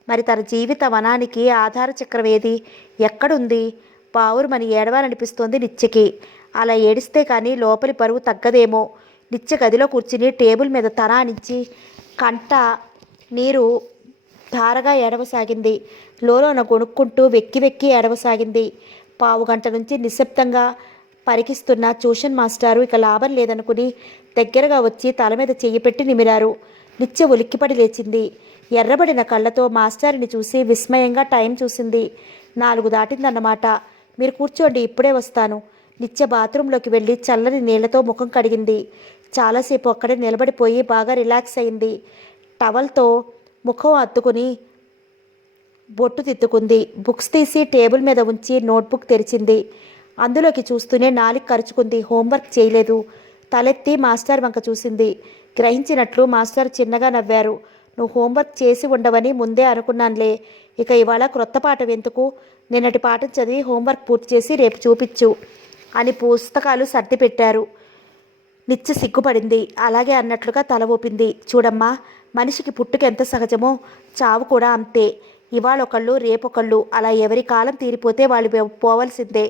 మరి తన జీవిత వనానికి ఆధార చక్రం ఏది, ఎక్కడుంది? పావురుమని ఏడవాలనిపిస్తోంది నిత్యకి. అలా ఏడిస్తే కానీ లోపలి పరువు తగ్గదేమో. నిత్య గదిలో కూర్చుని టేబుల్ మీద తరానించి కంట నీరు ధారగా ఏడవసాగింది. లోలోన గొణుక్కుంటూ వెక్కి ఏడవసాగింది. పావుగంట నుంచి నిశ్శబ్దంగా పరికిస్తున్న ట్యూషన్ మాస్టారు ఇక లాభం లేదనుకుని దగ్గరగా వచ్చి తల మీద చెయ్యి పెట్టి నిమిరారు. నిత్య ఉలిక్కిపడి లేచింది. ఎర్రబడిన కళ్ళతో మాస్టారుని చూసి విస్మయంగా టైం చూసింది. 4 దాటిందన్నమాట. మీరు కూర్చోండి, ఇప్పుడే వస్తాను. నిత్య బాత్రూంలోకి వెళ్ళి చల్లని నీళ్లతో ముఖం కడిగింది. చాలాసేపు అక్కడే నిలబడిపోయి బాగా రిలాక్స్ అయింది. టవల్తో ముఖం అత్తుకుని బొట్టు తిత్తుకుంది. బుక్స్ తీసి టేబుల్ మీద ఉంచి నోట్బుక్ తెరిచింది. అందులోకి చూస్తూనే నాలిక కరుచుకుంది. హోంవర్క్ చేయలేదు. తలెత్తి మాస్టర్ వంక చూసింది. గ్రహించినట్లు మాస్టర్ చిన్నగా నవ్వారు. నువ్వు హోంవర్క్ చేసి ఉండవని ముందే అనుకున్నానులే. ఇక ఇవాళ క్రొత్త పాఠం ఎందుకు? నిన్నటి పాఠం చదివి హోంవర్క్ పూర్తి చేసి రేపు చూపించు అని పుస్తకాలు సర్ది పెట్టారు. నిత్య సిగ్గుపడింది. అలాగే అన్నట్లుగా తల ఊపింది. చూడమ్మా, మనిషికి పుట్టుక ఎంత సహజమో చావు కూడా అంతే. ఇవాళ ఒకళ్ళు రేపొకళ్ళు, అలా ఎవరి కాలం తీరిపోతే వాళ్ళు పోవలసిందే.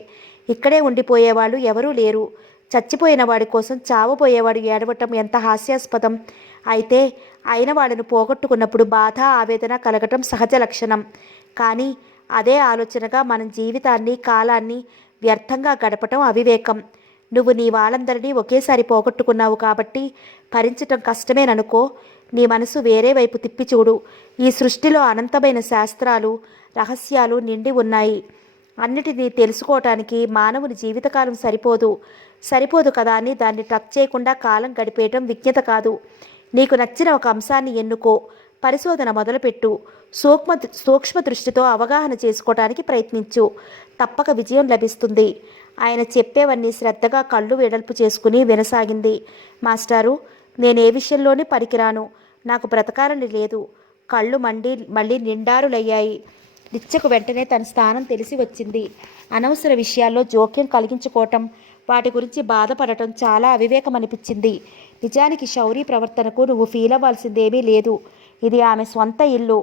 ఇక్కడే ఉండిపోయేవాళ్ళు ఎవరూ లేరు. చచ్చిపోయిన వాడి కోసం చావపోయేవాడు ఏడవటం ఎంత హాస్యాస్పదం. అయితే అయిన వాళ్ళను పోగొట్టుకున్నప్పుడు బాధ, ఆవేదన కలగటం సహజ లక్షణం. కానీ అదే ఆలోచనగా మనం జీవితాన్ని, కాలాన్ని వ్యర్థంగా గడపటం అవివేకం. నువ్వు నీ వాళ్ళందరినీ ఒకేసారి పోగొట్టుకున్నావు కాబట్టి భరించటం కష్టమేననుకో. నీ మనసు వేరే వైపు తిప్పి చూడు. ఈ సృష్టిలో అనంతమైన శాస్త్రాలు, రహస్యాలు నిండి ఉన్నాయి. అన్నిటినీ తెలుసుకోవటానికి మానవుని జీవితకాలం సరిపోదు కదా అని దాన్ని టచ్ చేయకుండా కాలం గడిపేయటం విజ్ఞత కాదు. నీకు నచ్చిన ఒక అంశాన్ని ఎన్నుకో, పరిశోధన మొదలుపెట్టు. సూక్ష్మ దృష్టితో అవగాహన చేసుకోవడానికి ప్రయత్నించు. తప్పక విజయం లభిస్తుంది. ఆయన చెప్పేవన్నీ శ్రద్ధగా కళ్ళు వెడల్పు చేసుకుని వినసాగింది. మాస్టారు, నేనే విషయంలోనే పనికిరాను. నాకు బ్రతకాలని లేదు. కళ్ళు మళ్ళీ నిండారులయ్యాయి. నిత్యకు వెంటనే తన స్థానం తెలిసి వచ్చింది. అనవసర విషయాల్లో జోక్యం కలిగించుకోవటం, వాటి గురించి బాధపడటం చాలా అవివేకం అనిపించింది. నిజానికి శౌరి ప్రవర్తనకు నువ్వు ఫీల్ అవ్వాల్సిందేమీ లేదు. ఇది ఆమె స్వంత ఇల్లు.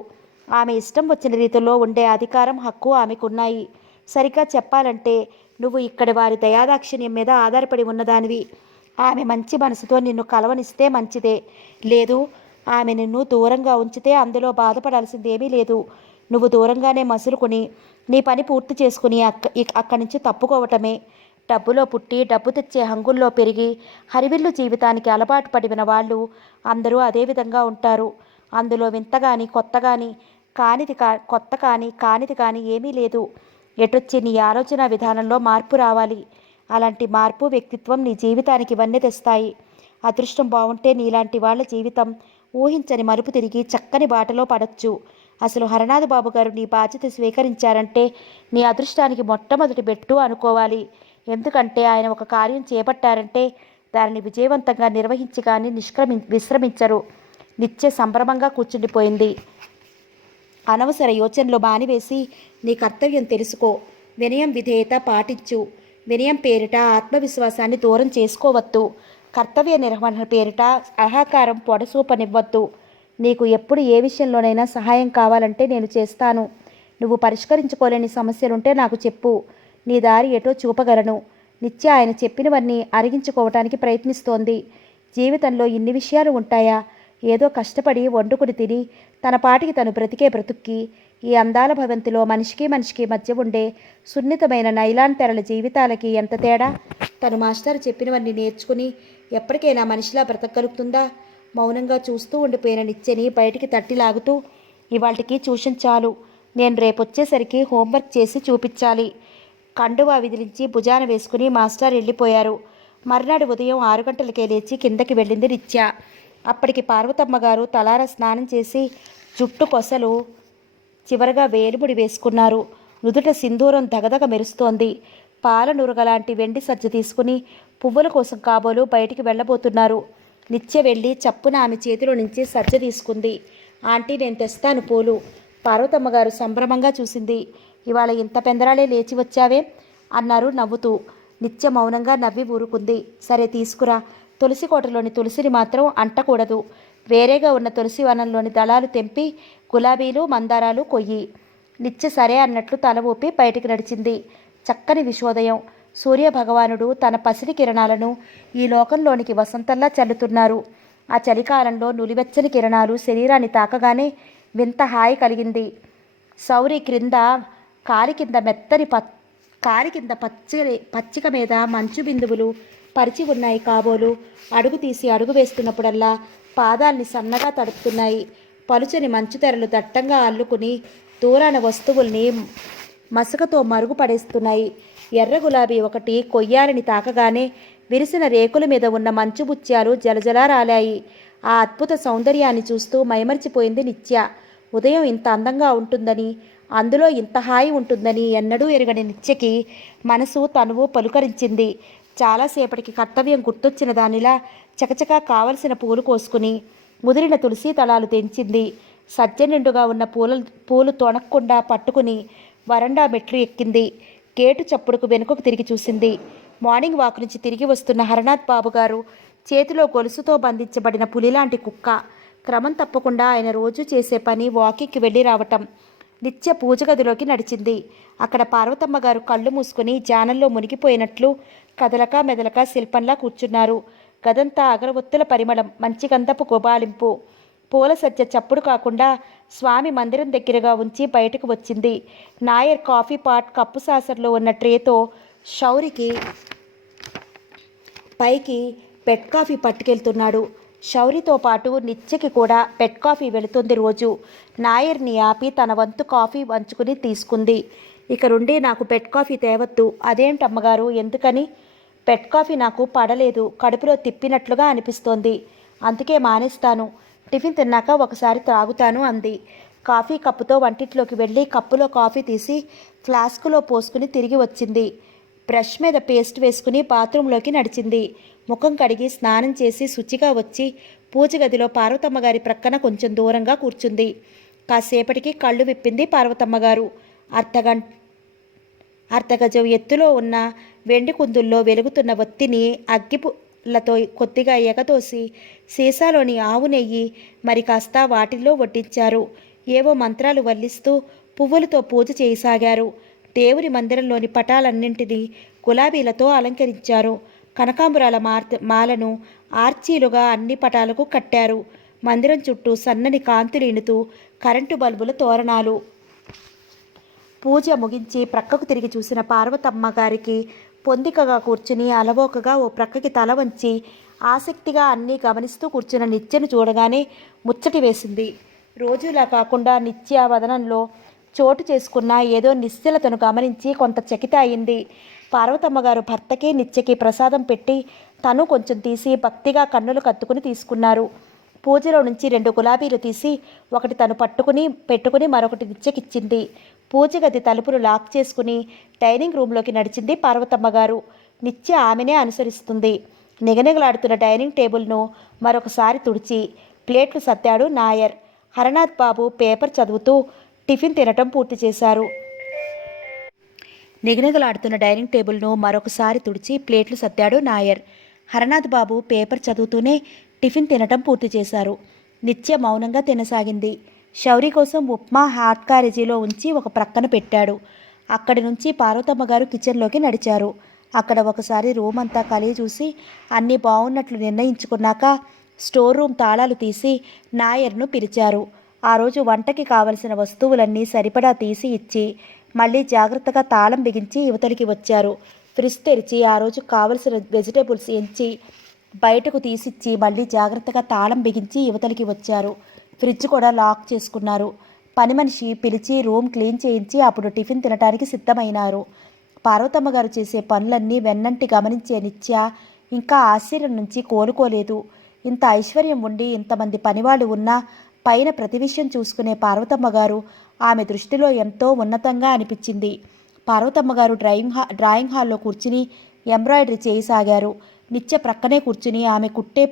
ఆమె ఇష్టం వచ్చిన రీతిలో ఉండే అధికారం, హక్కు ఆమెకున్నాయి. సరిగ్గా చెప్పాలంటే నువ్వు ఇక్కడి వారి దయాదాక్షిణ్యం మీద ఆధారపడి ఉన్నదానివి. ఆమె మంచి మనసుతో నిన్ను కలవనిస్తే మంచిదే. లేదు, ఆమె నిన్ను దూరంగా ఉంచితే అందులో బాధపడాల్సిందేమీ లేదు. నువ్వు దూరంగానే మసులుకుని నీ పని పూర్తి చేసుకుని అక్కడి నుంచి తప్పుకోవటమే. డబ్బులో పుట్టి డబ్బు తెచ్చే హంగుల్లో పెరిగి హరివిల్లు జీవితానికి అలవాటు పడిన వాళ్ళు అందరూ అదే విధంగా ఉంటారు. అందులో వింతగాని కానిది కానీ ఏమీ లేదు. ఎటొచ్చి నీ ఆలోచన విధానంలో మార్పు రావాలి. అలాంటి మార్పు, వ్యక్తిత్వం నీ జీవితానికి ఇవన్నీ తెస్తాయి. అదృష్టం బాగుంటే నీలాంటి వాళ్ళ జీవితం ఊహించని మలుపు తిరిగి చక్కని బాటలో పడచ్చు. అసలు హరనాథ్ బాబు గారు నీ బాధ్యత స్వీకరించారంటే నీ అదృష్టానికి మొట్టమొదటి బెట్టు అనుకోవాలి. ఎందుకంటే ఆయన ఒక కార్యం చేపట్టారంటే దానిని విజయవంతంగా నిర్వహించి కానీ విశ్రమించరు. నిత్య సంభ్రమంగా కూర్చుండిపోయింది. అనవసర యోచనలు మానివేసి నీ కర్తవ్యం తెలుసుకో. వినయం, విధేయత పాటించు. వినయం పేరిట ఆత్మవిశ్వాసాన్ని దూరం చేసుకోవద్దు. కర్తవ్య నిర్వహణ పేరిట అహంకారం పొడసూపనివ్వద్దు. నీకు ఎప్పుడు ఏ విషయంలోనైనా సహాయం కావాలంటే నేను చేస్తాను. నువ్వు పరిష్కరించుకోలేని సమస్యలుంటే నాకు చెప్పు. నీ దారి ఎటో చూపగలను. నిత్య ఆయన చెప్పినవన్నీ అరిగించుకోవటానికి ప్రయత్నిస్తోంది. జీవితంలో ఇన్ని విషయాలు ఉంటాయా? ఏదో కష్టపడి వండుకుని తిని తన పాటికి తను బ్రతికే బ్రతుక్కి ఈ అందాల భవంతిలో మనిషికి మధ్య ఉండే సున్నితమైన నైలాన్ తెరల జీవితాలకి ఎంత తేడా? తను మాస్టర్ చెప్పినవన్నీ నేర్చుకుని ఎప్పటికైనా మనిషిలా బ్రతకగలుగుతుందా? మౌనంగా చూస్తూ ఉండిపోయిన నిత్యని బయటికి తట్టి లాగుతూ, ఇవాళకి ట్యూషన్ చాలు. నేను రేపొచ్చేసరికి హోంవర్క్ చేసి చూపించాలి. కండువా విదిలించి భుజాన వేసుకుని మాస్టర్ వెళ్ళిపోయారు. మర్నాడు ఉదయం 6 గంటలకే లేచి కిందకి వెళ్ళింది నిత్య. అప్పటికి పార్వతమ్మ గారు తలారా స్నానం చేసి జుట్టు కొసలు చివరగా వేలుముడి వేసుకున్నారు. నుదుట సింధూరం దగదగ మెరుస్తోంది. పాల నురగలాంటి వెండి సజ్జ తీసుకుని పువ్వుల కోసం కాబోలు బయటికి వెళ్ళబోతున్నారు. నిత్య వెళ్ళి చప్పున ఆమె చేతిలో నుంచి సజ్జ తీసుకుంది. ఆంటీ, నేను తెస్తాను పూలు. పార్వతమ్మ గారు సంభ్రమంగా చూసింది. ఇవాళ ఇంత పెందరాలే లేచి వచ్చావే అన్నారు నవ్వుతూ. నిత్య మౌనంగా నవ్వి ఊరుకుంది. సరే తీసుకురా. తులసి కోటలోని తులసిని మాత్రం అంటకూడదు. వేరేగా ఉన్న తులసి వనంలోని దళాలు తెంపి గులాబీలు, మందారాలు కొయ్యి. నిత్య సరే అన్నట్లు తల ఊపి బయటికి నడిచింది. చక్కని విశ్వోదయం. సూర్యభగవానుడు తన పసిడి కిరణాలను ఈ లోకంలోనికి వసంతంలా చల్లుతున్నారు. ఆ చలికాలంలో నులివెచ్చని కిరణాలు శరీరాన్ని తాకగానే వింత హాయి కలిగింది. సౌరి కాలి కింద పచ్చిక మీద మంచు బిందువులు పరిచి ఉన్నాయి కాబోలు. అడుగు తీసి అడుగు వేస్తున్నప్పుడల్లా పాదాల్ని సన్నగా తడుపుతున్నాయి. పలుచని మంచు తెరలు దట్టంగా అల్లుకుని దూరాన వస్తువుల్ని మసకతో మరుగుపడేస్తున్నాయి. ఎర్ర గులాబీ ఒకటి కొయ్యాలని తాకగానే విరిసిన రేకుల మీద ఉన్న మంచు బుత్యాలు జలజలా రాలాయి. ఆ అద్భుత సౌందర్యాన్ని చూస్తూ మైమరిచిపోయింది నిత్య. ఉదయం ఇంత అందంగా ఉంటుందని, అందులో ఇంత హాయి ఉంటుందని ఎన్నడూ ఎరగని నిత్యకి మనసు తనువు పలుకరించింది. చాలాసేపటికి కర్తవ్యం గుర్తొచ్చిన దానిలా చకచకా కావలసిన పూలు కోసుకుని ముదిరిన తులసి తళాలు తెంచింది. సజ్జ నిండుగా ఉన్న పూలు తొణక్కుండా పట్టుకుని వరండా మెట్లు ఎక్కింది. గేటు చప్పుడుకు వెనుకకు తిరిగి చూసింది. మార్నింగ్ వాక్ నుంచి తిరిగి వస్తున్న హరనాథ్ బాబు గారు చేతిలో గొలుసుతో బంధించబడిన పులిలాంటి కుక్క. క్రమం తప్పకుండా ఆయన రోజు చేసే పని వాకింగ్కి వెళ్ళి రావటం. నిత్య పూజ గదిలోకి నడిచింది. అక్కడ పార్వతమ్మ గారు కళ్ళు మూసుకుని ధ్యానంలో మునిగిపోయినట్లు కదలక మెదలక శిల్పంలా కూర్చున్నారు. గదంతా అగరవత్తుల పరిమళం, మంచి గంధపు గుబాలింపు. పూల సజ్జ చప్పుడు కాకుండా స్వామి మందిరం దగ్గరగా ఉంచి బయటకు వచ్చింది. నాయర్ కాఫీ పాట్ కప్పు సాసర్లో ఉన్న ట్రేతో శౌరికి పైకి పెట్ కాఫీ పట్టుకెళ్తున్నాడు. శౌరితో పాటు నిత్యకి కూడా పెట్ కాఫీ వెళుతుంది రోజు. నాయర్ని ఆపి తన వంతు కాఫీ వంచుకుని తీసుకుంది. ఇక నుండి నాకు పెట్ కాఫీ తేవద్దు. అదేంటమ్మగారు, ఎందుకని? పెట్ కాఫీ నాకు పడలేదు. కడుపులో తిప్పినట్లుగా అనిపిస్తోంది. అందుకే మానేస్తాను. టిఫిన్ తిన్నాక ఒకసారి త్రాగుతాను అంది. కాఫీ కప్పుతో వంటిట్లోకి వెళ్ళి కప్పులో కాఫీ తీసి ఫ్లాస్కులో పోసుకుని తిరిగి వచ్చింది. బ్రష్ మీద పేస్ట్ వేసుకుని బాత్రూంలోకి నడిచింది. ముఖం కడిగి స్నానం చేసి శుచిగా వచ్చి పూజ గదిలో పార్వతమ్మ గారి ప్రక్కన కొంచెం దూరంగా కూర్చుంది. కాసేపటికి కళ్ళు విప్పింది పార్వతమ్మ గారు. అర్ధగజం ఎత్తులో ఉన్న వెండి కుందుల్లో వెలుగుతున్న ఒత్తిని అగ్గిపుల్లతో కొద్దిగా ఎగదోసి సీసాలోని ఆవు నెయ్యి మరి కాస్త వాటిల్లో వడ్డించారు. ఏవో మంత్రాలు వల్లిస్తూ పువ్వులతో పూజ చేయసాగారు. దేవుని మందిరంలోని పటాలన్నింటినీ గులాబీలతో అలంకరించారు. కనకాంబరాల మాలను ఆర్చీలుగా అన్ని పటాలకు కట్టారు. మందిరం చుట్టూ సన్నని కాంతులీనుతూ కరెంటు బల్బుల తోరణాలు. పూజ ముగించి ప్రక్కకు తిరిగి చూసిన పార్వతమ్మ గారికి పొందికగా కూర్చుని అలవోకగా ఓ ప్రక్కకి తల వంచి ఆసక్తిగా అన్నీ గమనిస్తూ కూర్చున్న నిత్యను చూడగానే ముచ్చటి వేసింది. రోజులా కాకుండా నిత్య వదనంలో చోటు చేసుకున్న ఏదో నిశ్చలతను గమనించి కొంత చకిత అయింది. పార్వతమ్మ గారు భర్తకి నిత్యకి ప్రసాదం పెట్టి తను కొంచెం తీసి భక్తిగా కన్నులు కత్తుకుని తీసుకున్నారు. పూజలో నుంచి 2 గులాబీలు తీసి ఒకటి తను పెట్టుకుని మరొకటి నిత్యకిచ్చింది. పూజ గది తలుపులు లాక్ చేసుకుని డైనింగ్ రూమ్లోకి నడిచింది పార్వతమ్మ గారు. నిత్య ఆమెనే అనుసరిస్తుంది. నిగనిగలాడుతున్న డైనింగ్ టేబుల్ను మరొకసారి తుడిచి ప్లేట్లు సర్దాడు నాయర్. హరనాథ్ బాబు పేపర్ చదువుతూ టిఫిన్ తినటం పూర్తి చేశారు. నిగనిగలాడుతున్న డైనింగ్ టేబుల్ను మరొకసారి తుడిచి ప్లేట్లు సర్దాడు నాయర్. హరనాథ్ బాబు పేపర్ చదువుతూనే టిఫిన్ తినటం పూర్తి చేశారు. నిత్య మౌనంగా తినసాగింది. శౌరి కోసం ఉప్మా హాట్ క్యారేజీలో ఉంచి ఒక ప్రక్కన పెట్టాడు. అక్కడి నుంచి పార్వతమ్మ గారు కిచెన్లోకి నడిచారు. అక్కడ ఒకసారి రూమ్ అంతా కలిగి చూసి అన్నీ బాగున్నట్లు నిర్ణయించుకున్నాక స్టోర్ రూమ్ తాళాలు తీసి నాయర్ను పిలిచారు. ఆ రోజు వంటకి కావలసిన వస్తువులన్నీ సరిపడా తీసి ఇచ్చి మళ్ళీ జాగ్రత్తగా తాళం బిగించి యువతలికి వచ్చారు. ఫ్రిడ్జ్ తెరిచి ఆ రోజు కావలసిన వెజిటేబుల్స్ ఎంచి బయటకు తీసిచ్చి మళ్ళీ జాగ్రత్తగా తాళం బిగించి యువతలికి వచ్చారు. ఫ్రిడ్జ్ కూడా లాక్ చేసుకున్నారు. పని మనిషి పిలిచి రూమ్ క్లీన్ చేయించి అప్పుడు టిఫిన్ తినడానికి సిద్ధమైనారు. పార్వతమ్మ గారు చేసే పనులన్నీ వెన్నంటి గమనించే నిత్య ఇంకా ఆశ్చర్యం నుంచి కోలుకోలేదు. ఇంత ఐశ్వర్యం ఉండి ఇంతమంది పనివాళ్ళు ఉన్నా పైన ప్రతి విషయం చూసుకునే పార్వతమ్మ గారు ఆమె దృష్టిలో ఎంతో ఉన్నతంగా అనిపించింది. పార్వతమ్మ గారు డ్రాయింగ్ హాల్లో కూర్చుని ఎంబ్రాయిడరీ చేయసాగారు. నిత్య ప్రక్కనే కూర్చుని ఆమె కుట్టే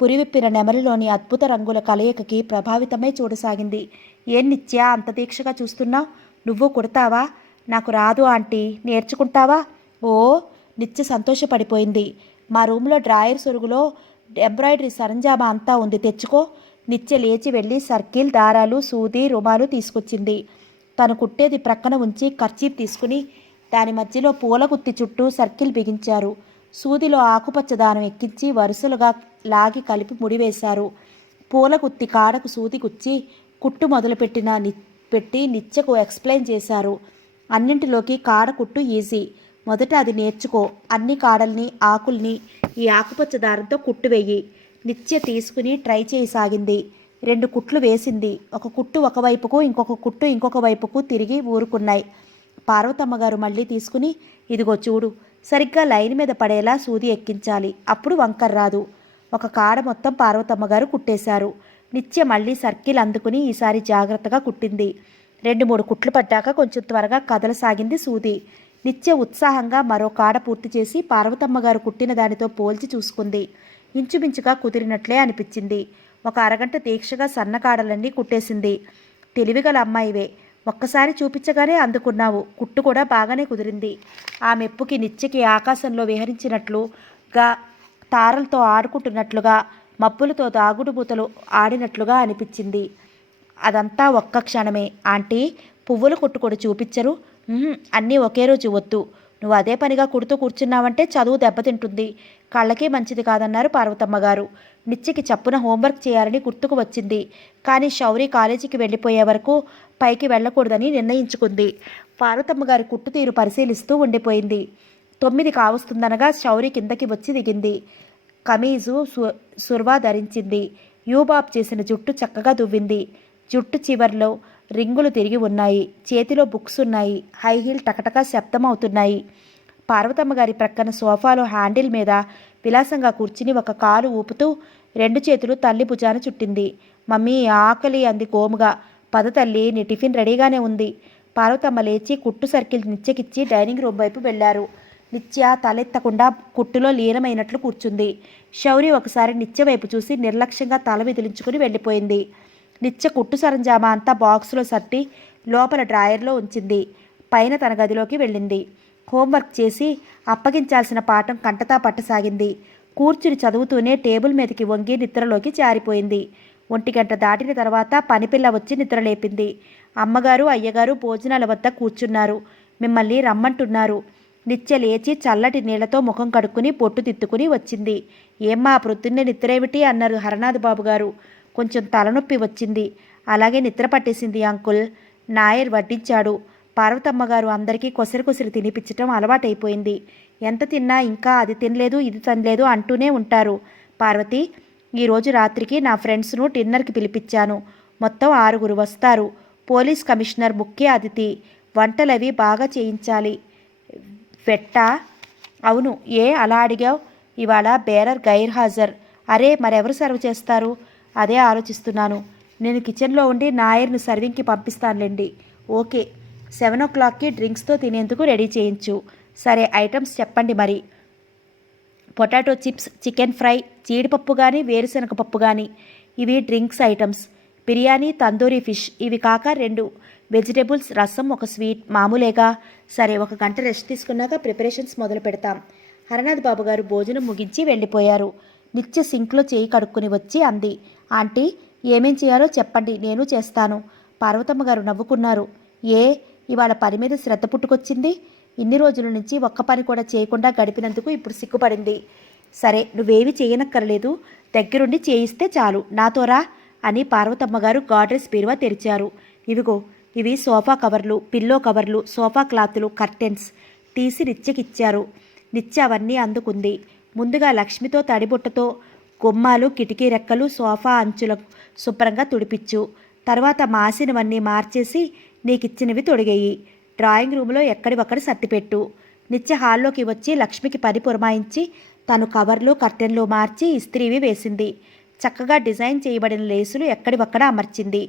పురివిప్పిన నెమలిలోని అద్భుత రంగుల కలయికకి ప్రభావితమై చూడసాగింది. ఏం నిత్య అంత దీక్షగా చూస్తున్నావు? నువ్వు కుడతావా? నాకు రాదు ఆంటీ, నేర్చుకుంటావా? ఓ, నిత్య సంతోషపడిపోయింది. మా రూమ్లో డ్రాయర్ సొరుగులో ఎంబ్రాయిడరీ సరంజామా అంతా ఉంది, తెచ్చుకో. నిత్య లేచి వెళ్ళి సర్కిల్, దారాలు, సూది, రుమాలు తీసుకొచ్చింది. తను కుట్టేది ప్రక్కన ఉంచి కర్చీఫ్ తీసుకుని దాని మధ్యలో పూలగుత్తి చుట్టూ సర్కిల్ బిగించారు. సూదిలో ఆకుపచ్చ దానం ఎక్కించి వరుసలుగా లాగి కలిపి ముడివేశారు. పూలగుత్తి కాడకు సూది గుచ్చి కుట్టు పెట్టి నిత్యకు ఎక్స్ప్లెయిన్ చేశారు. అన్నింటిలోకి కాడ కుట్టు ఈజీ, మొదట అది నేర్చుకో. అన్ని కాడల్ని ఆకుల్ని ఈ ఆకుపచ్చ దారంతో కుట్టు వెయ్యి. నిత్య తీసుకుని ట్రై చేయసాగింది. 2 కుట్లు వేసింది. ఒక కుట్టు ఒకవైపుకు, ఇంకొక కుట్టు ఇంకొక వైపుకు తిరిగి ఊరుకున్నాయి. పార్వతమ్మ గారు మళ్ళీ తీసుకుని, ఇదిగో చూడు, సరిగ్గా లైన్ మీద పడేలా సూది ఎక్కించాలి, అప్పుడు వంకర్ రాదు. ఒక కాడ మొత్తం పార్వతమ్మ గారు కుట్టేశారు. నిత్య మళ్ళీ సర్కిల్ అందుకుని ఈసారి జాగ్రత్తగా కుట్టింది. 2-3 కుట్లు పడ్డాక కొంచెం త్వరగా కదలసాగింది సూది. నిత్య ఉత్సాహంగా మరో కాడ పూర్తి చేసి పార్వతమ్మ గారు కుట్టిన దానితో పోల్చి చూసుకుంది. ఇంచుమించుగా కుదిరినట్లే అనిపించింది. ఒక అరగంట దీక్షగా సన్నకాడలన్నీ కుట్టేసింది. తెలివిగల అమ్మాయివే, ఒక్కసారి చూపించగానే అందుకున్నావు. కుట్టు కూడా బాగానే కుదిరింది. ఆ మెప్పుకి నిత్యకి ఆకాశంలో విహరించినట్లుగా, తారలతో ఆడుకుంటున్నట్లుగా, మబ్బులతో దాగుడుబూతలు ఆడినట్లుగా అనిపించింది. అదంతా ఒక్క క్షణమే. ఆంటీ, పువ్వులు కుట్టుకొడు చూపించరు? అన్నీ ఒకే రోజు వద్దు. నువ్వు అదే పనిగా కుడుతూ కూర్చున్నావంటే చదువు దెబ్బతింటుంది, కళ్ళకి మంచిది కాదన్నారు పార్వతమ్మ గారు. నిత్యకి చప్పున హోంవర్క్ చేయాలని గుర్తుకు వచ్చింది. కానీ శౌరి కాలేజీకి వెళ్ళిపోయే వరకు పైకి వెళ్ళకూడదని నిర్ణయించుకుంది. పార్వతమ్మ గారి కుట్టు తీరు పరిశీలిస్తూ ఉండిపోయింది. 9 కావస్తుందనగా శౌరి కిందకి వచ్చి దిగింది. కమీజు సుర్వా ధరించింది. యూబాబ్ చేసిన జుట్టు చక్కగా దువ్వింది. జుట్టు చివర్లో రింగులు తిరిగి ఉన్నాయి. చేతిలో బుక్స్ ఉన్నాయి. హై హీల్ టకటకా శబ్దం అవుతున్నాయి. పార్వతమ్మ గారి ప్రక్కన సోఫాలో హ్యాండిల్ మీద విలాసంగా కూర్చుని ఒక కాలు ఊపుతూ 2 చేతులు తల్లి భుజాన చుట్టింది. మమ్మీ ఆకలి అంది గోముగా. పద తల్లి, నీ టిఫిన్ రెడీగానే ఉంది. పార్వతమ్మ లేచి కుట్టు సర్కిల్ నిత్యకిచ్చి డైనింగ్ రూమ్ వైపు వెళ్లారు. నిత్య తలెత్తకుండా కుట్టులో లీనమైనట్లు కూర్చుంది. శౌరి ఒకసారి నిత్య వైపు చూసి నిర్లక్ష్యంగా తల విదిలించుకుని వెళ్ళిపోయింది. నిత్య కుట్టు సరంజామా అంతా బాక్సులో సర్ది లోపల డ్రాయర్లో ఉంచింది. పైన తన గదిలోకి వెళ్ళింది. హోంవర్క్ చేసి అప్పగించాల్సిన పాఠం కంటతా పట్టసాగింది. కూర్చుని చదువుతూనే టేబుల్ మీదకి వంగి నిద్రలోకి జారిపోయింది. 1 గంట దాటిన తర్వాత పనిపిల్ల వచ్చి నిద్రలేపింది. అమ్మగారు అయ్యగారు భోజనాల వద్ద కూర్చున్నారు. మిమ్మల్ని రమ్మంటున్నారు. నిత్య లేచి చల్లటి నీళ్లతో ముఖం కడుక్కుని పొట్టు తిత్తుకుని వచ్చింది. ఏమ్మా ప్రొద్దున్నే నిద్రేమిటి అన్నారు హరనాథ్ బాబు గారు. కొంచెం తలనొప్పి వచ్చింది. అలాగే నిద్ర పట్టేసింది అంకుల్. నాయర్ వడ్డించాడు. పార్వతమ్మగారు అందరికీ కొసరి తినిపించటం అలవాటైపోయింది. ఎంత తిన్నా ఇంకా అది తినలేదు ఇది తినలేదు అంటూనే ఉంటారు. పార్వతి, ఈరోజు రాత్రికి నా ఫ్రెండ్స్ను డిన్నర్కి పిలిపించాను. మొత్తం 6 వస్తారు. పోలీస్ కమిషనర్ ముఖ్య అతిథి. వంటలవి బాగా చేయించాలి. వెట్టా? అవును. ఏ అలా అడిగావు? ఇవాళ బేరర్ గైర్ హాజర్. అరే, మరెవరు సర్వ్ చేస్తారు? అదే ఆలోచిస్తున్నాను. నేను కిచెన్లో ఉండి నాయర్ను సర్వింగ్కి పంపిస్తానులేండి. ఓకే. 7 o'clockకి డ్రింక్స్తో తినేందుకు రెడీ చేయించు. సరే, ఐటమ్స్ చెప్పండి మరి. పొటాటో చిప్స్, చికెన్ ఫ్రై, జీడిపప్పు కానీ వేరుశనగ పప్పు కానీ. ఇవి drinks items. Biryani, tandoori fish ఇవి కాక 2 వెజిటేబుల్స్, రసం, ఒక స్వీట్. మామూలేగా. సరే, 1 గంట రెస్ట్ తీసుకున్నాక ప్రిపరేషన్స్ మొదలు పెడతాం. హరనాథ్ బాబు గారు భోజనం ముగించి వెళ్ళిపోయారు. నిత్య సింక్లో చేయి కడుక్కుని వచ్చి అంది. ఆంటీ, ఏమేం చేయాలో చెప్పండి, నేను చేస్తాను. పార్వతమ్మ గారు నవ్వుకున్నారు. ఏ, ఇవాళ పని మీద శ్రద్ధ పుట్టుకొచ్చింది? ఇన్ని రోజుల నుంచి ఒక్క పని కూడా చేయకుండా గడిపినందుకు ఇప్పుడు సిగ్గుపడింది. సరే, నువ్వేవి చేయనక్కర్లేదు, దగ్గరుండి చేయిస్తే చాలు, నాతోరా అని పార్వతమ్మగారు గాడ్రెస్ బీరువా తెరిచారు. ఇవిగో, ఇవి సోఫా కవర్లు, పిల్లో కవర్లు, సోఫా క్లాతులు, కర్టెన్స్ తీసి నిత్యకిచ్చారు. నిత్య అవన్నీ అందుకుంది. ముందుగా లక్ష్మితో తడిబుట్టతో గుమ్మాలు, కిటికీ రెక్కలు, సోఫా అంచులకు శుభ్రంగా తుడిపిచ్చు. తర్వాత మాసినవన్నీ మార్చేసి నీకిచ్చినవి తొడిగేయి. డ్రాయింగ్ రూమ్లో ఎక్కడివక్కడ సర్దిపెట్టు. నిత్య హాల్లోకి వచ్చి లక్ష్మికి పని పురమాయించి తను కవర్లు, కర్టెన్లు మార్చి ఇస్త్రీవి వేసింది. చక్కగా డిజైన్ చేయబడిన లేసులు ఎక్కడివక్కడ అమర్చింది.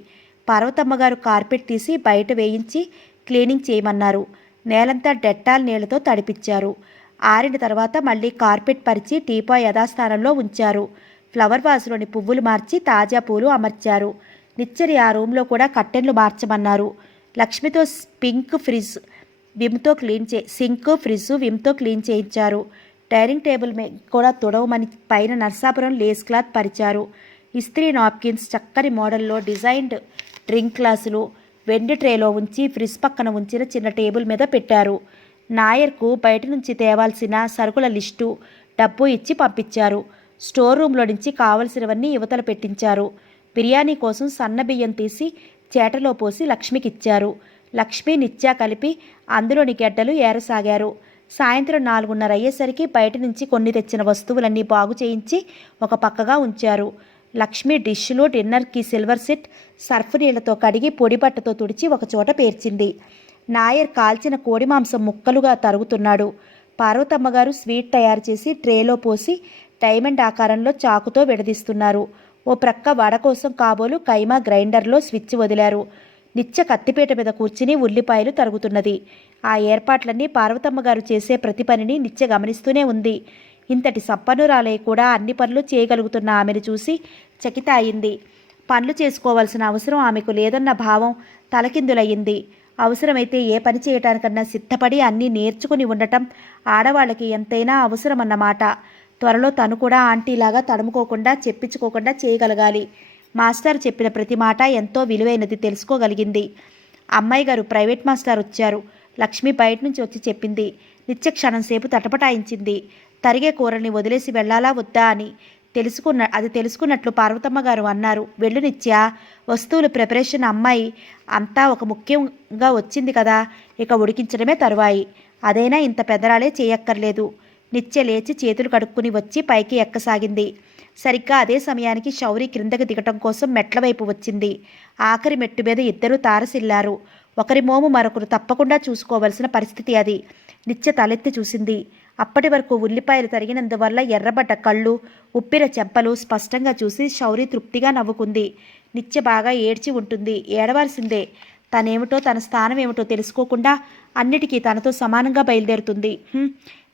పార్వతమ్మగారు కార్పెట్ తీసి బయట వేయించి క్లీనింగ్ చేయమన్నారు. నేలంతా డెట్టాల్ నీళ్లతో తడిపించారు. ఆరిన తర్వాత మళ్ళీ కార్పెట్ పరిచి టీపాయ్ యథాస్థానంలో ఉంచారు. ఫ్లవర్ వాజ్లోని పువ్వులు మార్చి తాజా పూలు అమర్చారు. నిచ్చరి ఆ రూమ్లో కూడా కర్టెన్లు మార్చమన్నారు. లక్ష్మితో సింక్ ఫ్రిడ్జ్ విమ్తో క్లీన్ చేయించారు. డైనింగ్ టేబుల్ కూడా తుడవమని పైన నర్సాపురం లేస్ క్లాత్ పరిచారు. ఇస్త్రీ నాప్కిన్స్ చక్కని మోడల్లో డిజైన్డ్ డ్రింక్ గ్లాసులు వెండి ట్రేలో ఉంచి ఫ్రిడ్జ్ పక్కన ఉంచిన చిన్న టేబుల్ మీద పెట్టారు. నాయర్కు బయట నుంచి తేవాల్సిన సరుకుల లిస్టు, డబ్బు ఇచ్చి పంపించారు. స్టోర్ రూమ్లో నుంచి కావలసినవన్నీ యువతలు పెట్టించారు. బిర్యానీ కోసం సన్న బియ్యం తీసి చేటలో పోసి లక్ష్మికిచ్చారు. లక్ష్మి, నిత్య కలిపి అందులోని గెడ్డలు ఏరసాగారు. సాయంత్రం 4:30 అయ్యేసరికి బయట నుంచి కొన్ని తెచ్చిన వస్తువులన్నీ బాగు చేయించి ఒక పక్కగా ఉంచారు. లక్ష్మి డిష్లు, డిన్నర్కి సిల్వర్ సెట్ సర్ఫ్ నీళ్లతో కడిగి పొడి బట్టతో తుడిచి ఒకచోట పేర్చింది. నాయర్ కాల్చిన కోడి మాంసం ముక్కలుగా తరుగుతున్నాడు. పార్వతమ్మగారు స్వీట్ తయారు చేసి ట్రేలో పోసి డైమండ్ ఆకారంలో చాకుతో విడదీస్తున్నారు. ఓ ప్రక్క వడ కోసం కాబోలు కైమా గ్రైండర్లో స్విచ్ వదిలారు. నిత్య కత్తిపీట మీద కూర్చుని ఉల్లిపాయలు తరుగుతున్నది. ఆ ఏర్పాట్లన్నీ పార్వతమ్మగారు చేసే ప్రతి పనిని నిత్య గమనిస్తూనే ఉంది. ఇంతటి సంపన్నురాలై కూడా అన్ని పనులు చేయగలుగుతున్న ఆమెను చూసి చకిత అయింది. పనులు చేసుకోవాల్సిన అవసరం ఆమెకు లేదన్న భావం తలకిందులయ్యింది. అవసరమైతే ఏ పని చేయటానికన్నా సిద్ధపడి అన్నీ నేర్చుకుని ఉండటం ఆడవాళ్ళకి ఎంతైనా అవసరమన్నమాట. త్వరలో తను కూడా ఆంటీలాగా తడుముకోకుండా చెప్పించుకోకుండా చేయగలగాలి. మాస్టర్ చెప్పిన ప్రతి మాట ఎంతో విలువైనది తెలుసుకోగలిగింది. అమ్మాయి గారు ప్రైవేట్ మాస్టర్ వచ్చారు. లక్ష్మి బయట నుంచి వచ్చి చెప్పింది. నిత్య క్షణం సేపు తటపటాయించింది. తరిగే కూరల్ని వదిలేసి వెళ్ళాలా వద్దా అని. తెలుసుకున్నట్లు పార్వతమ్మ గారు అన్నారు. వెళ్ళు నిత్య, వస్తువులు ప్రిపరేషన్ అమ్మాయి అంతా ఒక ముఖ్యంగా వచ్చింది కదా, ఇక ఉడికించడమే తరువాయి. అదైనా ఇంత పెద్దరాలే చేయక్కర్లేదు. నిత్య లేచి చేతులు కడుక్కుని వచ్చి పైకి ఎక్కసాగింది. సరిగ్గా అదే సమయానికి శౌరి క్రిందకి దిగటం కోసం మెట్ల వైపు వచ్చింది. ఆఖరి మెట్టు మీద ఇద్దరూ తారసిల్లారు. ఒకరి మోము మరొకరు తప్పకుండా చూసుకోవలసిన పరిస్థితి అది. నిత్య తలెత్తి చూసింది. అప్పటి వరకు ఉల్లిపాయలు తరిగినందువల్ల ఎర్రబడ్డ కళ్ళు, ఉప్పిన చెంపలు స్పష్టంగా చూసి శౌరి తృప్తిగా నవ్వుకుంది. నిత్య బాగా ఏడ్చి ఉంటుంది. ఏడవలసిందే. తనేమిటో తన స్థానం ఏమిటో తెలుసుకోకుండా అన్నిటికీ తనతో సమానంగా బయలుదేరుతుంది.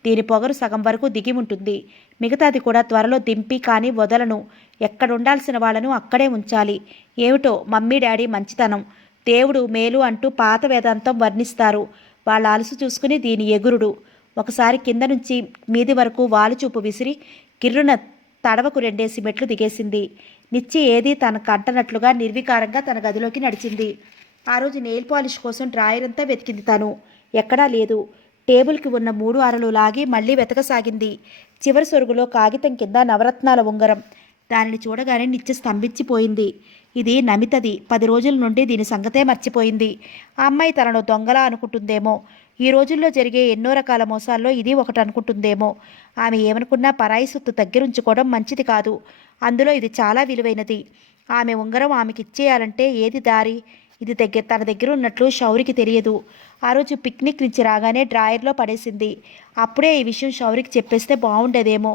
దీని పొగరు సగం వరకు దిగి ఉంటుంది. మిగతాది కూడా త్వరలో దింపి కానీ వదలను. ఎక్కడుండాల్సిన వాళ్ళను అక్కడే ఉంచాలి. ఏమిటో మమ్మీ డాడీ మంచితనం, దేవుడు మేలు అంటూ పాత వేదాంతం వర్ణిస్తారు. వాళ్ళ అలసు చూసుకుని దీని ఎగురుడు. ఒకసారి కింద నుంచి మీది వరకు వాలుచూపు విసిరి గిర్రున తడవకు 2 మెట్లు దిగేసింది. నిచ్చి ఏదీ తన కంటనట్లుగా నిర్వికారంగా తన గదిలోకి నడిచింది. ఆ రోజు నెయిల్ పాలిష్ కోసం డ్రాయర్ అంతా వెతికింది తను. ఎక్కడా లేదు. టేబుల్కి ఉన్న 3 అరలు లాగి మళ్ళీ వెతకసాగింది. చివరి సొరుగులో కాగితం కింద నవరత్నాల ఉంగరం. దానిని చూడగానే నిత్య స్తంభించిపోయింది. ఇది నమితది. 10 రోజుల నుండి దీని సంగతే మర్చిపోయింది. ఆ అమ్మాయి తనను దొంగలా అనుకుంటుందేమో. ఈ రోజుల్లో జరిగే ఎన్నో రకాల మోసాల్లో ఇది ఒకటి అనుకుంటుందేమో. ఆమె ఏమనుకున్నా పరాయి సొత్తు దగ్గరుంచుకోవడం మంచిది కాదు. అందులో ఇది చాలా విలువైనది. ఆమె ఉంగరం ఆమెకి ఇచ్చేయాలంటే ఏది దారి? ఇది తన దగ్గర ఉన్నట్లు శౌరికి తెలియదు. ఆ రోజు పిక్నిక్ నుంచి రాగానే డ్రాయర్లో పడేసింది. అప్పుడే ఈ విషయం శౌరికి చెప్పేస్తే బాగుండేదేమో.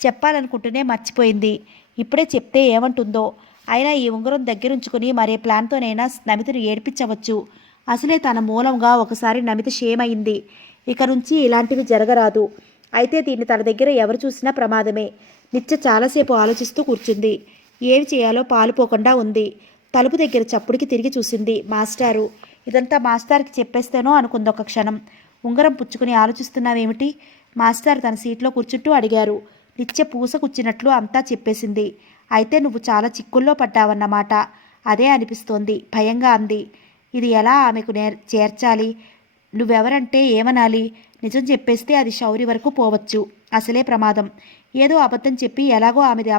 చెప్పాలనుకుంటూనే మర్చిపోయింది. ఇప్పుడే చెప్తే ఏమంటుందో. అయినా ఈ ఉంగరం దగ్గరుంచుకుని మరే ప్లాన్తోనైనా నమితను ఏడిపించవచ్చు. అసలే తన మూలంగా ఒకసారి నమిత షేమయింది. ఇక నుంచి ఇలాంటివి జరగరాదు. అయితే దీన్ని తన దగ్గర ఎవరు చూసినా ప్రమాదమే. నిత్య చాలాసేపు ఆలోచిస్తూ కూర్చుంది. ఏమి చేయాలో పాలుపోకుండా ఉంది. తలుపు దగ్గర చప్పుడికి తిరిగి చూసింది. మాస్టారు. ఇదంతా మాస్టార్కి చెప్పేస్తేనో అనుకుంది ఒక క్షణం. ఉంగరం పుచ్చుకుని ఆలోచిస్తున్నావేమిటి? మాస్టర్ తన సీట్లో కూర్చుంటూ అడిగారు. నిత్య పూస కూర్చున్నట్లు అంతా చెప్పేసింది. అయితే నువ్వు చాలా చిక్కుల్లో పడ్డావన్నమాట. అదే అనిపిస్తోంది భయంగా అంది. ఇది ఎలా ఆమెకు చేర్చాలి? నువ్వెవరంటే ఏమనాలి? నిజం చెప్పేస్తే అది శౌరి వరకు పోవచ్చు. అసలే ప్రమాదం. ఏదో అబద్ధం చెప్పి ఎలాగో ఆమెది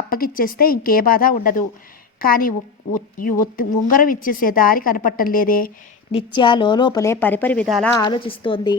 అప్పగిచ్చేస్తే ఇంకే బాధ ఉండదు. కానీ ఉంగరం ఇచ్చేసే దారి కనపట్టం లేదే. నిత్య లోపలే పరిపరి విధాలా ఆలోచిస్తోంది.